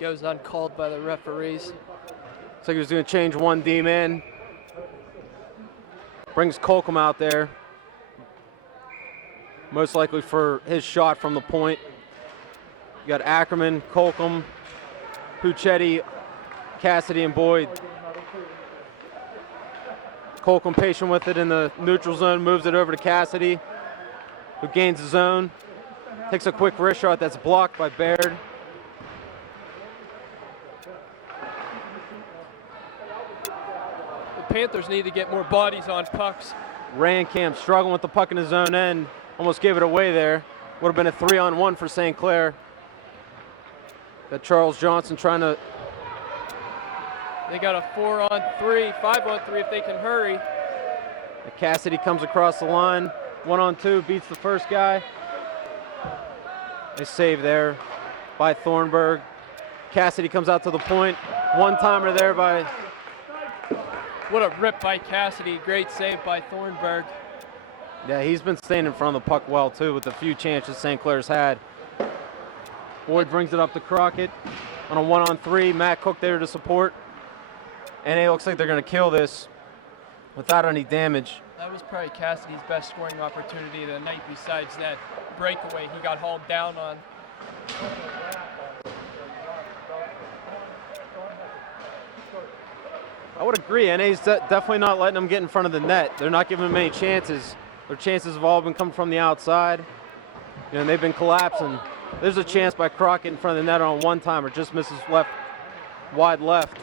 Goes uncalled by the referees. Looks like he was going to change one D-man. Brings Colcom out there. Most likely for his shot from the point. You got Ackerman, Colcom, Puccetti, Cassidy, and Boyd. Colcom patient with it in the neutral zone, moves it over to Cassidy, who gains the zone. Takes a quick wrist shot that's blocked by Baird. The Panthers need to get more bodies on pucks. Rankamp struggling with the puck in his own end. Almost gave it away there. Would have been a 3-on-1 for St. Clair. Got Charles Johnson trying to... They got a 4-on-3, 5-on-3 if they can hurry. Cassidy comes across the line. 1-on-2, beats the first guy. A save there by Thornburg. Cassidy comes out to the point. One-timer there by... What a rip by Cassidy. Great save by Thornburg. Yeah, he's been staying in front of the puck well, too, with the few chances St. Clair's had. Boyd brings it up to Crockett on a 1-on-3. Matt Cook there to support. And it looks like they're going to kill this without any damage. That was probably Cassidy's best scoring opportunity of the night besides that breakaway he got hauled down on. I would agree. NA's definitely not letting them get in front of the net. They're not giving them any chances. Their chances have all been coming from the outside. You know, and they've been collapsing. There's a chance by Crockett in front of the net on one time, or just misses left, wide left.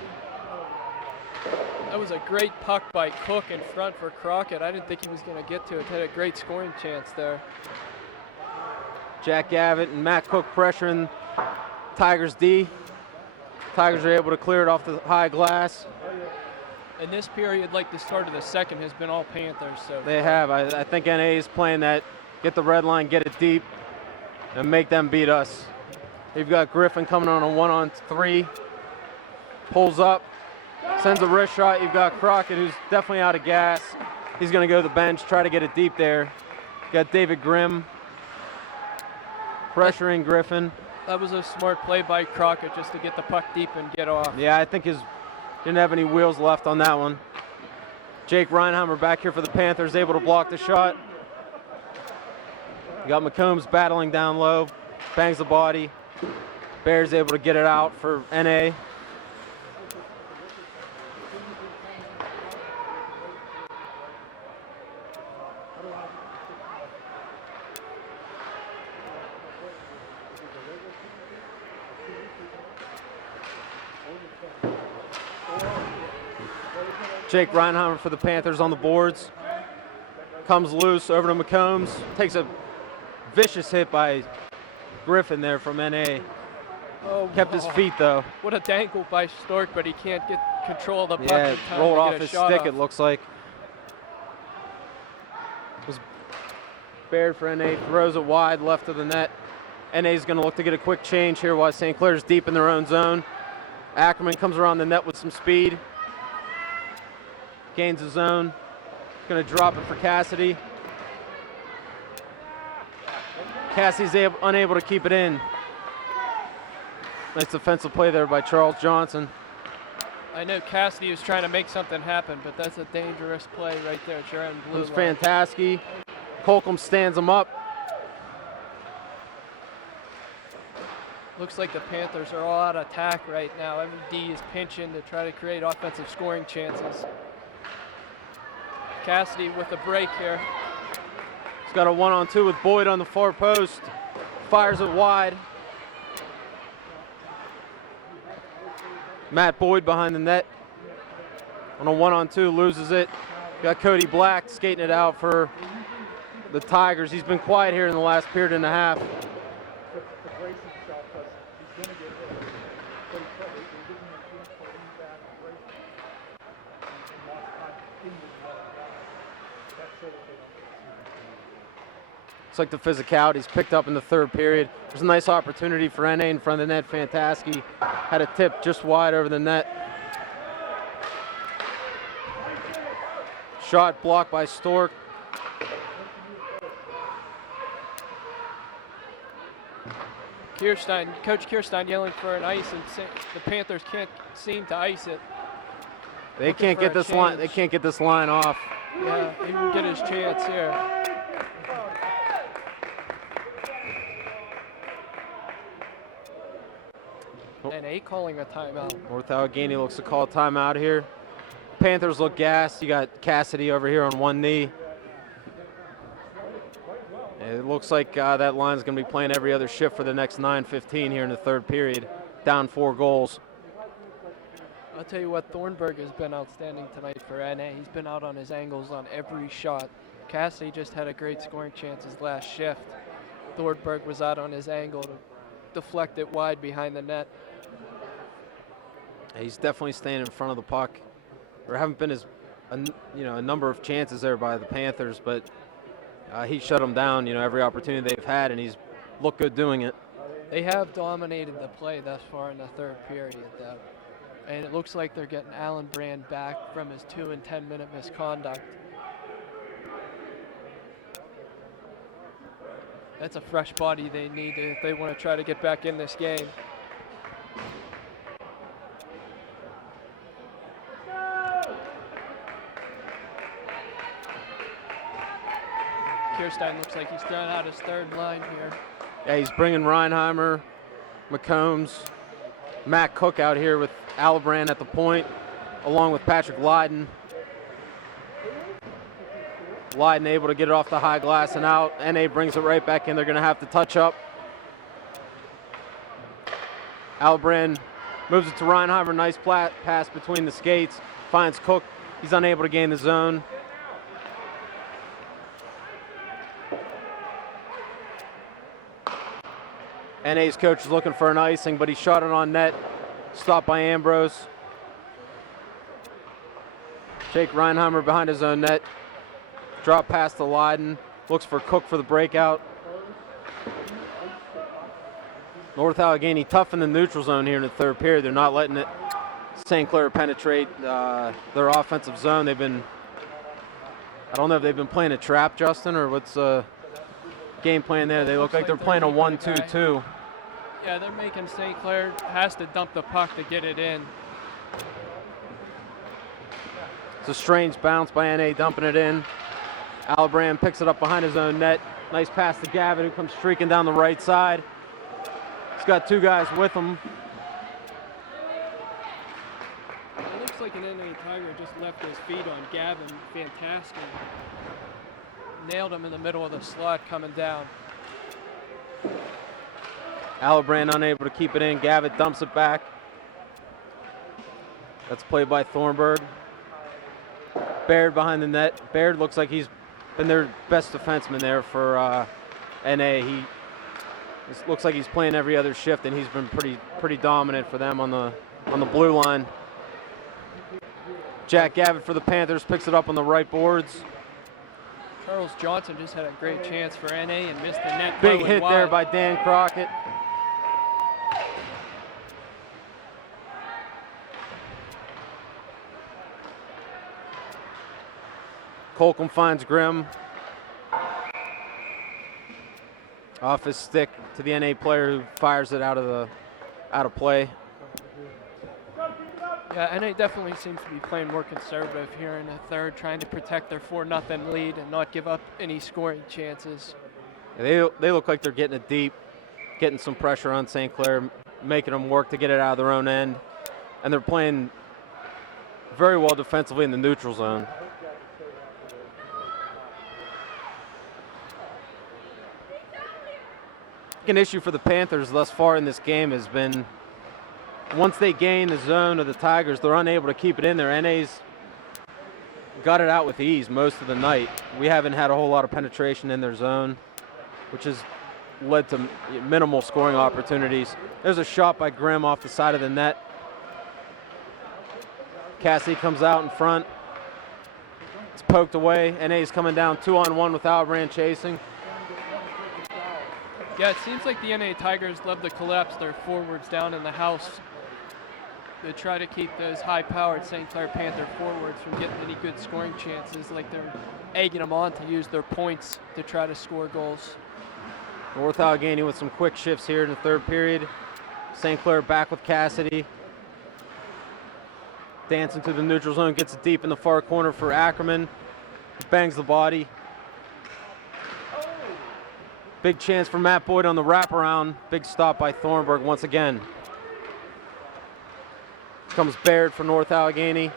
That was a great puck by Cook in front for Crockett. I didn't think he was going to get to it. Had a great scoring chance there. Jack Gavitt and Matt Cook pressuring Tigers D. Tigers are able to clear it off the high glass. In this period, like the start of the second, has been all Panthers. So They have. I think NA is playing that, get the red line, get it deep, and make them beat us. You've got Griffin coming on a 1-on-3. Pulls up, sends a wrist shot. You've got Crockett, who's definitely out of gas. He's going to go to the bench, try to get it deep there. Got David Grimm pressuring Griffin. that was a smart play by Crockett just to get the puck deep and get off. Yeah, I think didn't have any wheels left on that one. Jake Reinheimer back here for the Panthers, able to block the shot. You got McCombs battling down low, bangs the body. Bears able to get it out for NA. Jake Reinheimer for the Panthers on the boards. Comes loose over to McCombs. Takes a vicious hit by Griffin there from NA. Oh, Kept his feet though. What a dangle by Stork, but he can't get control of the puck. Yeah, in time rolled to off get a his shot stick off. it looks like. Was bared for NA, throws it wide left of the net. NA's going to look to get a quick change here while St. Clair's deep in their own zone. Ackerman comes around the net with some speed. Gains the zone. Going to drop it for Cassidy. Cassidy's unable to keep it in. Nice defensive play there by Charles Johnson. I know Cassidy was trying to make something happen, but that's a dangerous play right there. It's your own blue It was line. fantastic. Holcomb stands him up. Looks like the Panthers are all out of attack right now. Every D is pinching to try to create offensive scoring chances. Cassidy with a break here. He's got a 1-on-2 with Boyd on the far post. Fires it wide. Matt Boyd behind the net. On a 1-on-2, loses it. Got Cody Black skating it out for the Tigers. He's been quiet here in the last period and a half. It's like the physicality's picked up in the third period. There's a nice opportunity for NA in front of the net. Fantastic. Had a tip just wide over the net. Shot blocked by Stork. Coach Kirstein yelling for an ice, and the Panthers can't seem to ice it. They can't get this line. They can't get this line off. Yeah, he can get his chance here. NA calling a timeout. North Allegheny looks to call a timeout here. Panthers look gassed. You got Cassidy over here on one knee. And it looks like that line's going to be playing every other shift for the next 9:15 here in the third period. Down 4 goals. I'll tell you what, Thornburg has been outstanding tonight for NA. He's been out on his angles on every shot. Cassidy just had a great scoring chance his last shift. Thornburg was out on his angle to deflect it wide behind the net. He's definitely staying in front of the puck. There haven't been a number of chances there by the Panthers, but he shut them down. Every opportunity they've had, and he's looked good doing it. They have dominated the play thus far in the third period, though. And it looks like they're getting Alan Brand back from his 2 and 10-minute misconduct. That's a fresh body they need if they want to try to get back in this game. Kierstein looks like he's throwing out his third line here. Yeah, he's bringing Reinheimer, McCombs, Matt Cook out here with Allebrand at the point, along with Patrick Lydon. Lydon able to get it off the high glass and out. NA brings it right back in. They're going to have to touch up. Allebrand moves it to Reinheimer. Nice pass between the skates. Finds Cook. He's unable to gain the zone. NA's coach is looking for an icing, but he shot it on net. Stopped by Ambrose. Jake Reinheimer behind his own net. Drop pass to Lydon. Looks for Cook for the breakout. North Allegheny tough in the neutral zone here in the third period. They're not letting it St. Clair penetrate their offensive zone. They've been, I don't know if they've been playing a trap, Justin, or what's game plan there. They look like they're playing a 1-2-2. Yeah, they're making St. Clair has to dump the puck to get it in. It's a strange bounce by NA, dumping it in. Allebrand picks it up behind his own net. Nice pass to Gavin, who comes streaking down the right side. He's got two guys with him. It looks like an NA Tiger just left his feet on Gavin. Fantastic. Nailed him in the middle of the slot coming down. Allebrand unable to keep it in. Gavin dumps it back. That's played by Thornburg. Baird behind the net. Baird looks like he's been their best defenseman there for NA. He looks like he's playing every other shift, and he's been pretty dominant for them on the blue line. Jack Gavin for the Panthers picks it up on the right boards. Charles Johnson just had a great chance for NA and missed the net. Big hit there by Dan Crockett. Colcom finds Grimm. Off his stick to the NA player who fires it out of play. Yeah, NA definitely seems to be playing more conservative here in the third, trying to protect their 4-0 lead and not give up any scoring chances. Yeah, they look like they're getting it deep, getting some pressure on St. Clair, making them work to get it out of their own end. And they're playing very well defensively in the neutral zone. An issue for the Panthers thus far in this game has been once they gain the zone of the Tigers, they're unable to keep it in there. NA's got it out with ease most of the night. We haven't had a whole lot of penetration in their zone, which has led to minimal scoring opportunities. There's a shot by Grimm off the side of the net. Cassidy comes out in front. It's poked away. NA's coming down 2-on-1 with Allebrand chasing. Yeah, it seems like the NA Tigers love to collapse their forwards down in the house. They try to keep those high-powered St. Clair Panther forwards from getting any good scoring chances, like they're egging them on to use their points to try to score goals. North Allegheny with some quick shifts here in the third period. St. Clair back with Cassidy. Dancing to the neutral zone, gets it deep in the far corner for Ackerman. Bangs the body. Big chance for Matt Boyd on the wraparound. Big stop by Thornburg once again. Comes Baird for North Allegheny.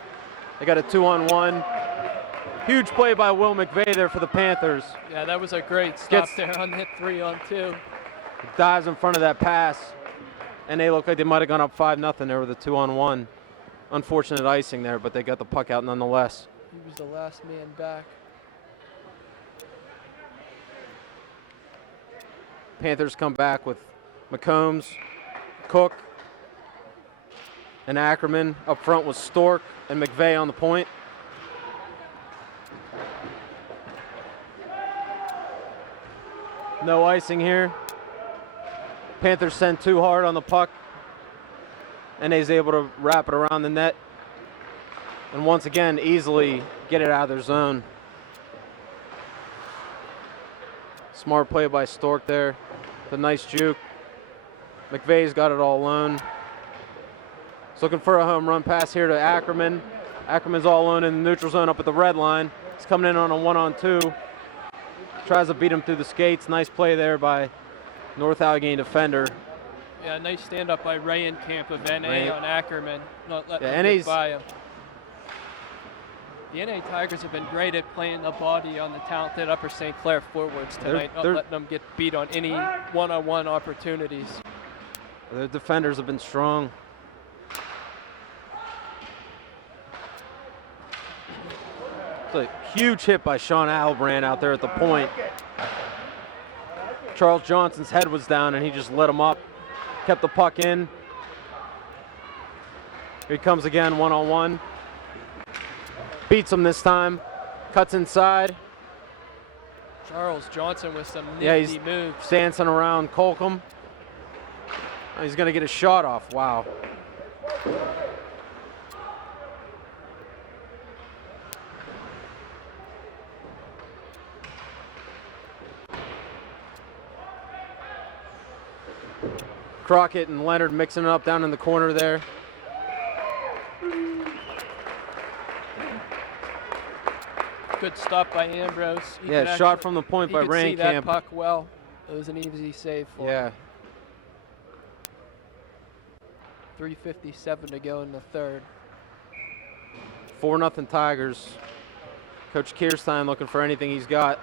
They got a 2-on-1. Huge play by Will McVeigh there for the Panthers. Yeah, that was a great stop there on hit 3-on-2. Dives in front of that pass. And they look like they might have gone up 5-0 there with a 2-on-1. Unfortunate icing there, but they got the puck out nonetheless. He was the last man back. Panthers come back with McCombs, Cook, and Ackerman. Up front was Stork and McVeigh on the point. No icing here. Panthers send too hard on the puck. And he's able to wrap it around the net. And once again, easily get it out of their zone. Smart play by Stork there. The nice juke. McVeigh's got it all alone. He's looking for a home run pass here to Ackerman. Ackerman's all alone in the neutral zone up at the red line. He's coming in on a 1-on-2. tries to beat him through the skates. Nice play there by North Allegheny defender. Yeah, nice stand-up by Camp of NA Ray- on Ackerman, not letting Yeah, him NA's get by him. The NA Tigers have been great at playing the body on the talented Upper St. Clair forwards tonight, not letting them get beat on any one-on-one opportunities. Their defenders have been strong. It's a huge hit by Sean Albrand out there at the point. Charles Johnson's head was down and he just lit him up. Kept the puck in. Here he comes again, one-on-one. Beats him this time. Cuts inside. Charles Johnson with some Yeah, nifty he's moves. dancing around Colcom. Oh, he's going to get a shot off. Wow. Crockett and Leonard mixing it up down in the corner there. Good stop by Ambrose. He Yeah, could shot actually- from the point he by could see that Rainkamp. puck well. It was an easy save for him. Yeah. 3:57 to go in the third. 4-0 Tigers. Coach Kierstein looking for anything he's got.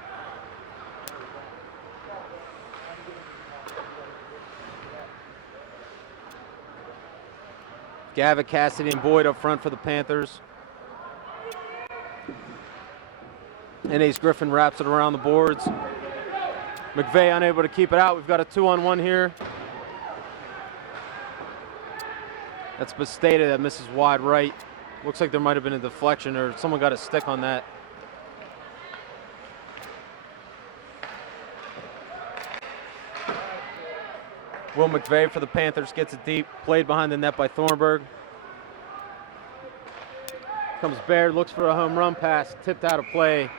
Gavitt, Cassidy, and Boyd up front for the Panthers. And Ace Griffin wraps it around the boards. McVeigh unable to keep it out. We've got a 2-on-1 here. That's Bastida that misses wide right. Looks like there might have been a deflection or someone got a stick on that. Will McVeigh for the Panthers gets it deep. Played behind the net by Thornburg. Comes Baird, looks for a home run pass. Tipped out of play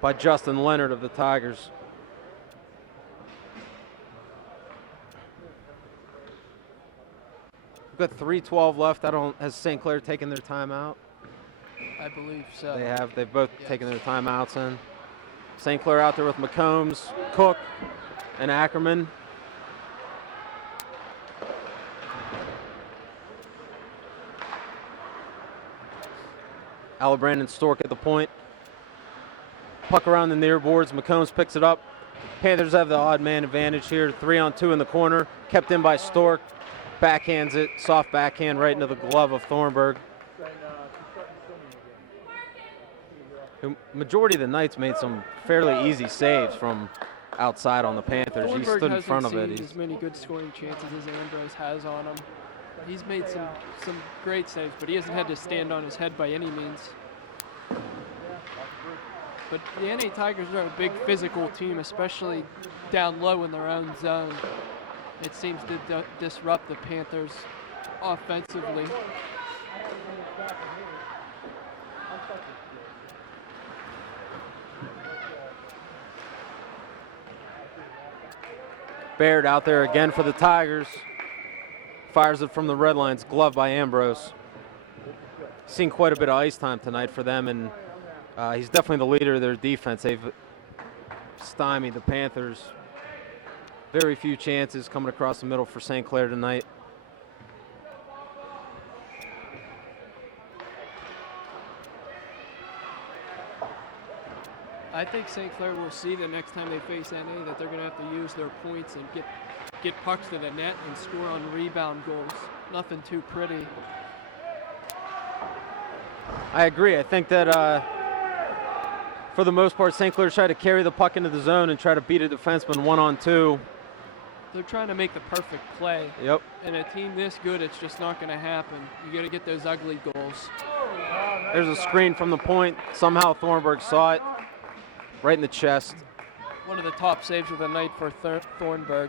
by Justin Leonard of the Tigers. We've got 3:12 left. Has St. Clair taken their timeout? I believe so. They have. They've both Yes. taken their timeouts in. St. Clair out there with McCombs, Cook, and Ackerman. Allebrand and Stork at the point. Puck around the near boards. McCombs picks it up. Panthers have the odd man advantage here. 3-on-2 in the corner. Kept in by Stork. Backhands it. Soft backhand right into the glove of Thornburg. The majority of the Knights made some fairly easy saves from outside on the Panthers. He Thornburg stood in front of hasn't it. seen as many good scoring chances as Ambrose has on him. He's made some great saves, but he hasn't had to stand on his head by any means. But the NA Tigers are a big physical team, especially down low in their own zone. It seems to disrupt the Panthers offensively. Baird out there again for the Tigers. Fires it from the red lines, glove by Ambrose. Seen quite a bit of ice time tonight for them, and he's definitely the leader of their defense. They've stymied the Panthers. Very few chances coming across the middle for St. Clair tonight. I think St. Clair will see the next time they face NA that they're going to have to use their points and get pucks to the net and score on rebound goals. Nothing too pretty. I agree. I think that for the most part, St. Clair's tried to carry the puck into the zone and try to beat a defenseman 1-on-2. They're trying to make the perfect play. Yep. And a team this good, it's just not going to happen. You got to get those ugly goals. There's a screen from the point. Somehow Thornburg saw it right in the chest. One of the top saves of the night for Thornburg.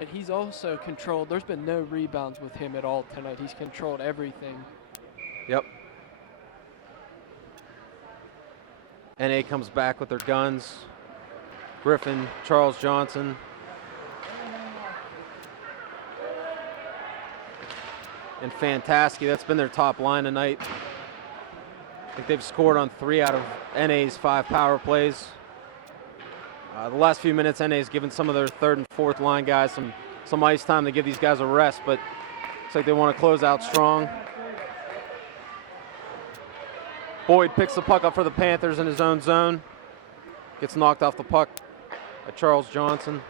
And he's also controlled. There's been no rebounds with him at all tonight. He's controlled everything. Yep. NA comes back with their guns. Griffin, Charles Johnson. And Fantasky, that's been their top line tonight. I think they've scored on 3 out of NA's 5 power plays. The last few minutes, NA's given some of their third and fourth line guys some ice time to give these guys a rest, but looks like they want to close out strong. Boyd picks the puck up for the Panthers in his own zone. Gets knocked off the puck by Charles Johnson.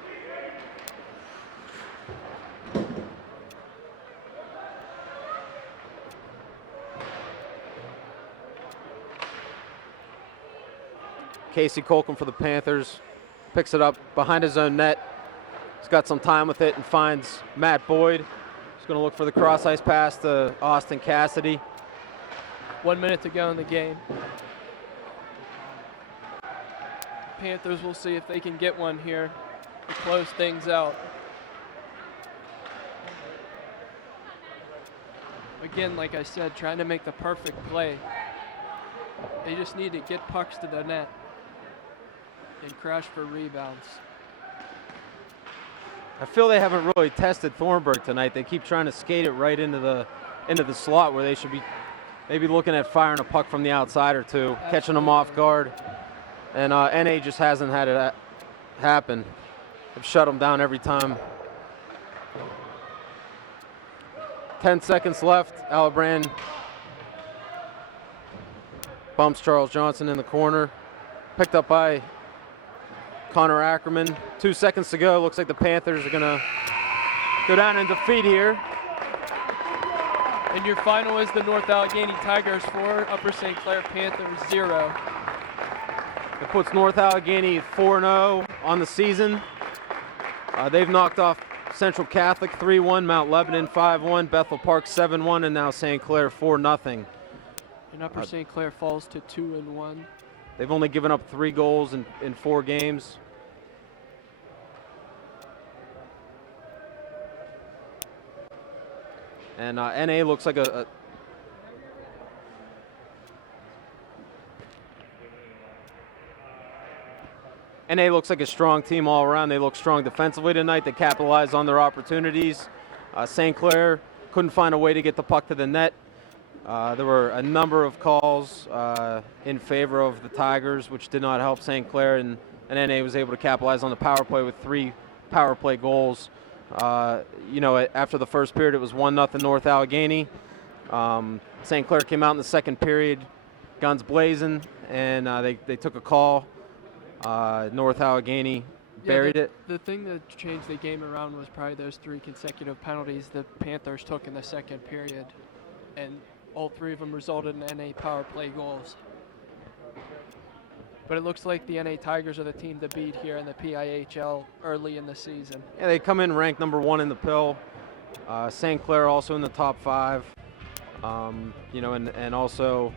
Casey Colcom for the Panthers picks it up behind his own net. He's got some time with it and finds Matt Boyd. He's going to look for the cross-ice pass to Austin Cassidy. 1 minute to go in the game. Panthers will see if they can get one here to close things out. Again, like I said, trying to make the perfect play. They just need to get pucks to the net and crash for rebounds. I feel they haven't really tested Thornburg tonight. They keep trying to skate it right into the slot where they should be maybe looking at firing a puck from the outside or two, catching them off guard. And NA just hasn't had it happen. They've shut them down every time. 10 seconds left. Albrand bumps Charles Johnson in the corner. Picked up by Connor Ackerman. 2 seconds to go. Looks like the Panthers are going to go down in defeat here. And your final is the North Allegheny Tigers 4, Upper St. Clair Panthers 0. It puts North Allegheny 4-0 on the season. They've knocked off Central Catholic 3-1, Mount Lebanon 5-1, Bethel Park 7-1, and now St. Clair 4-0. And Upper St. Clair falls to 2-1. They've only given up 3 goals in 4 games. And NA looks like NA looks like a strong team all around. They look strong defensively tonight. They capitalized on their opportunities. St. Clair couldn't find a way to get the puck to the net. There were a number of calls in favor of the Tigers, which did not help St. Clair, and NA was able to capitalize on the power play with 3 power play goals. After the first period, it was 1-0 North Allegheny. St. Clair came out in the second period, guns blazing, and they took a call. North Allegheny buried it. The thing that changed the game around was probably those 3 consecutive penalties the Panthers took in the second period, and all 3 of them resulted in NA power play goals. But it looks like the NA Tigers are the team to beat here in the PIHL early in the season. Yeah, they come in ranked number 1 in the pill. St. Clair also in the top 5. And also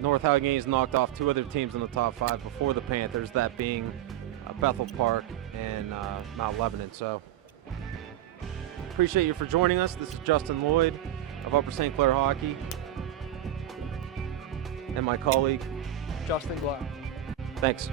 North Allegheny's knocked off 2 other teams in the top 5 before the Panthers, that being Bethel Park and Mount Lebanon. So appreciate you for joining us. This is Justin Lloyd of Upper St. Clair Hockey and my colleague Justin Glock. Thanks.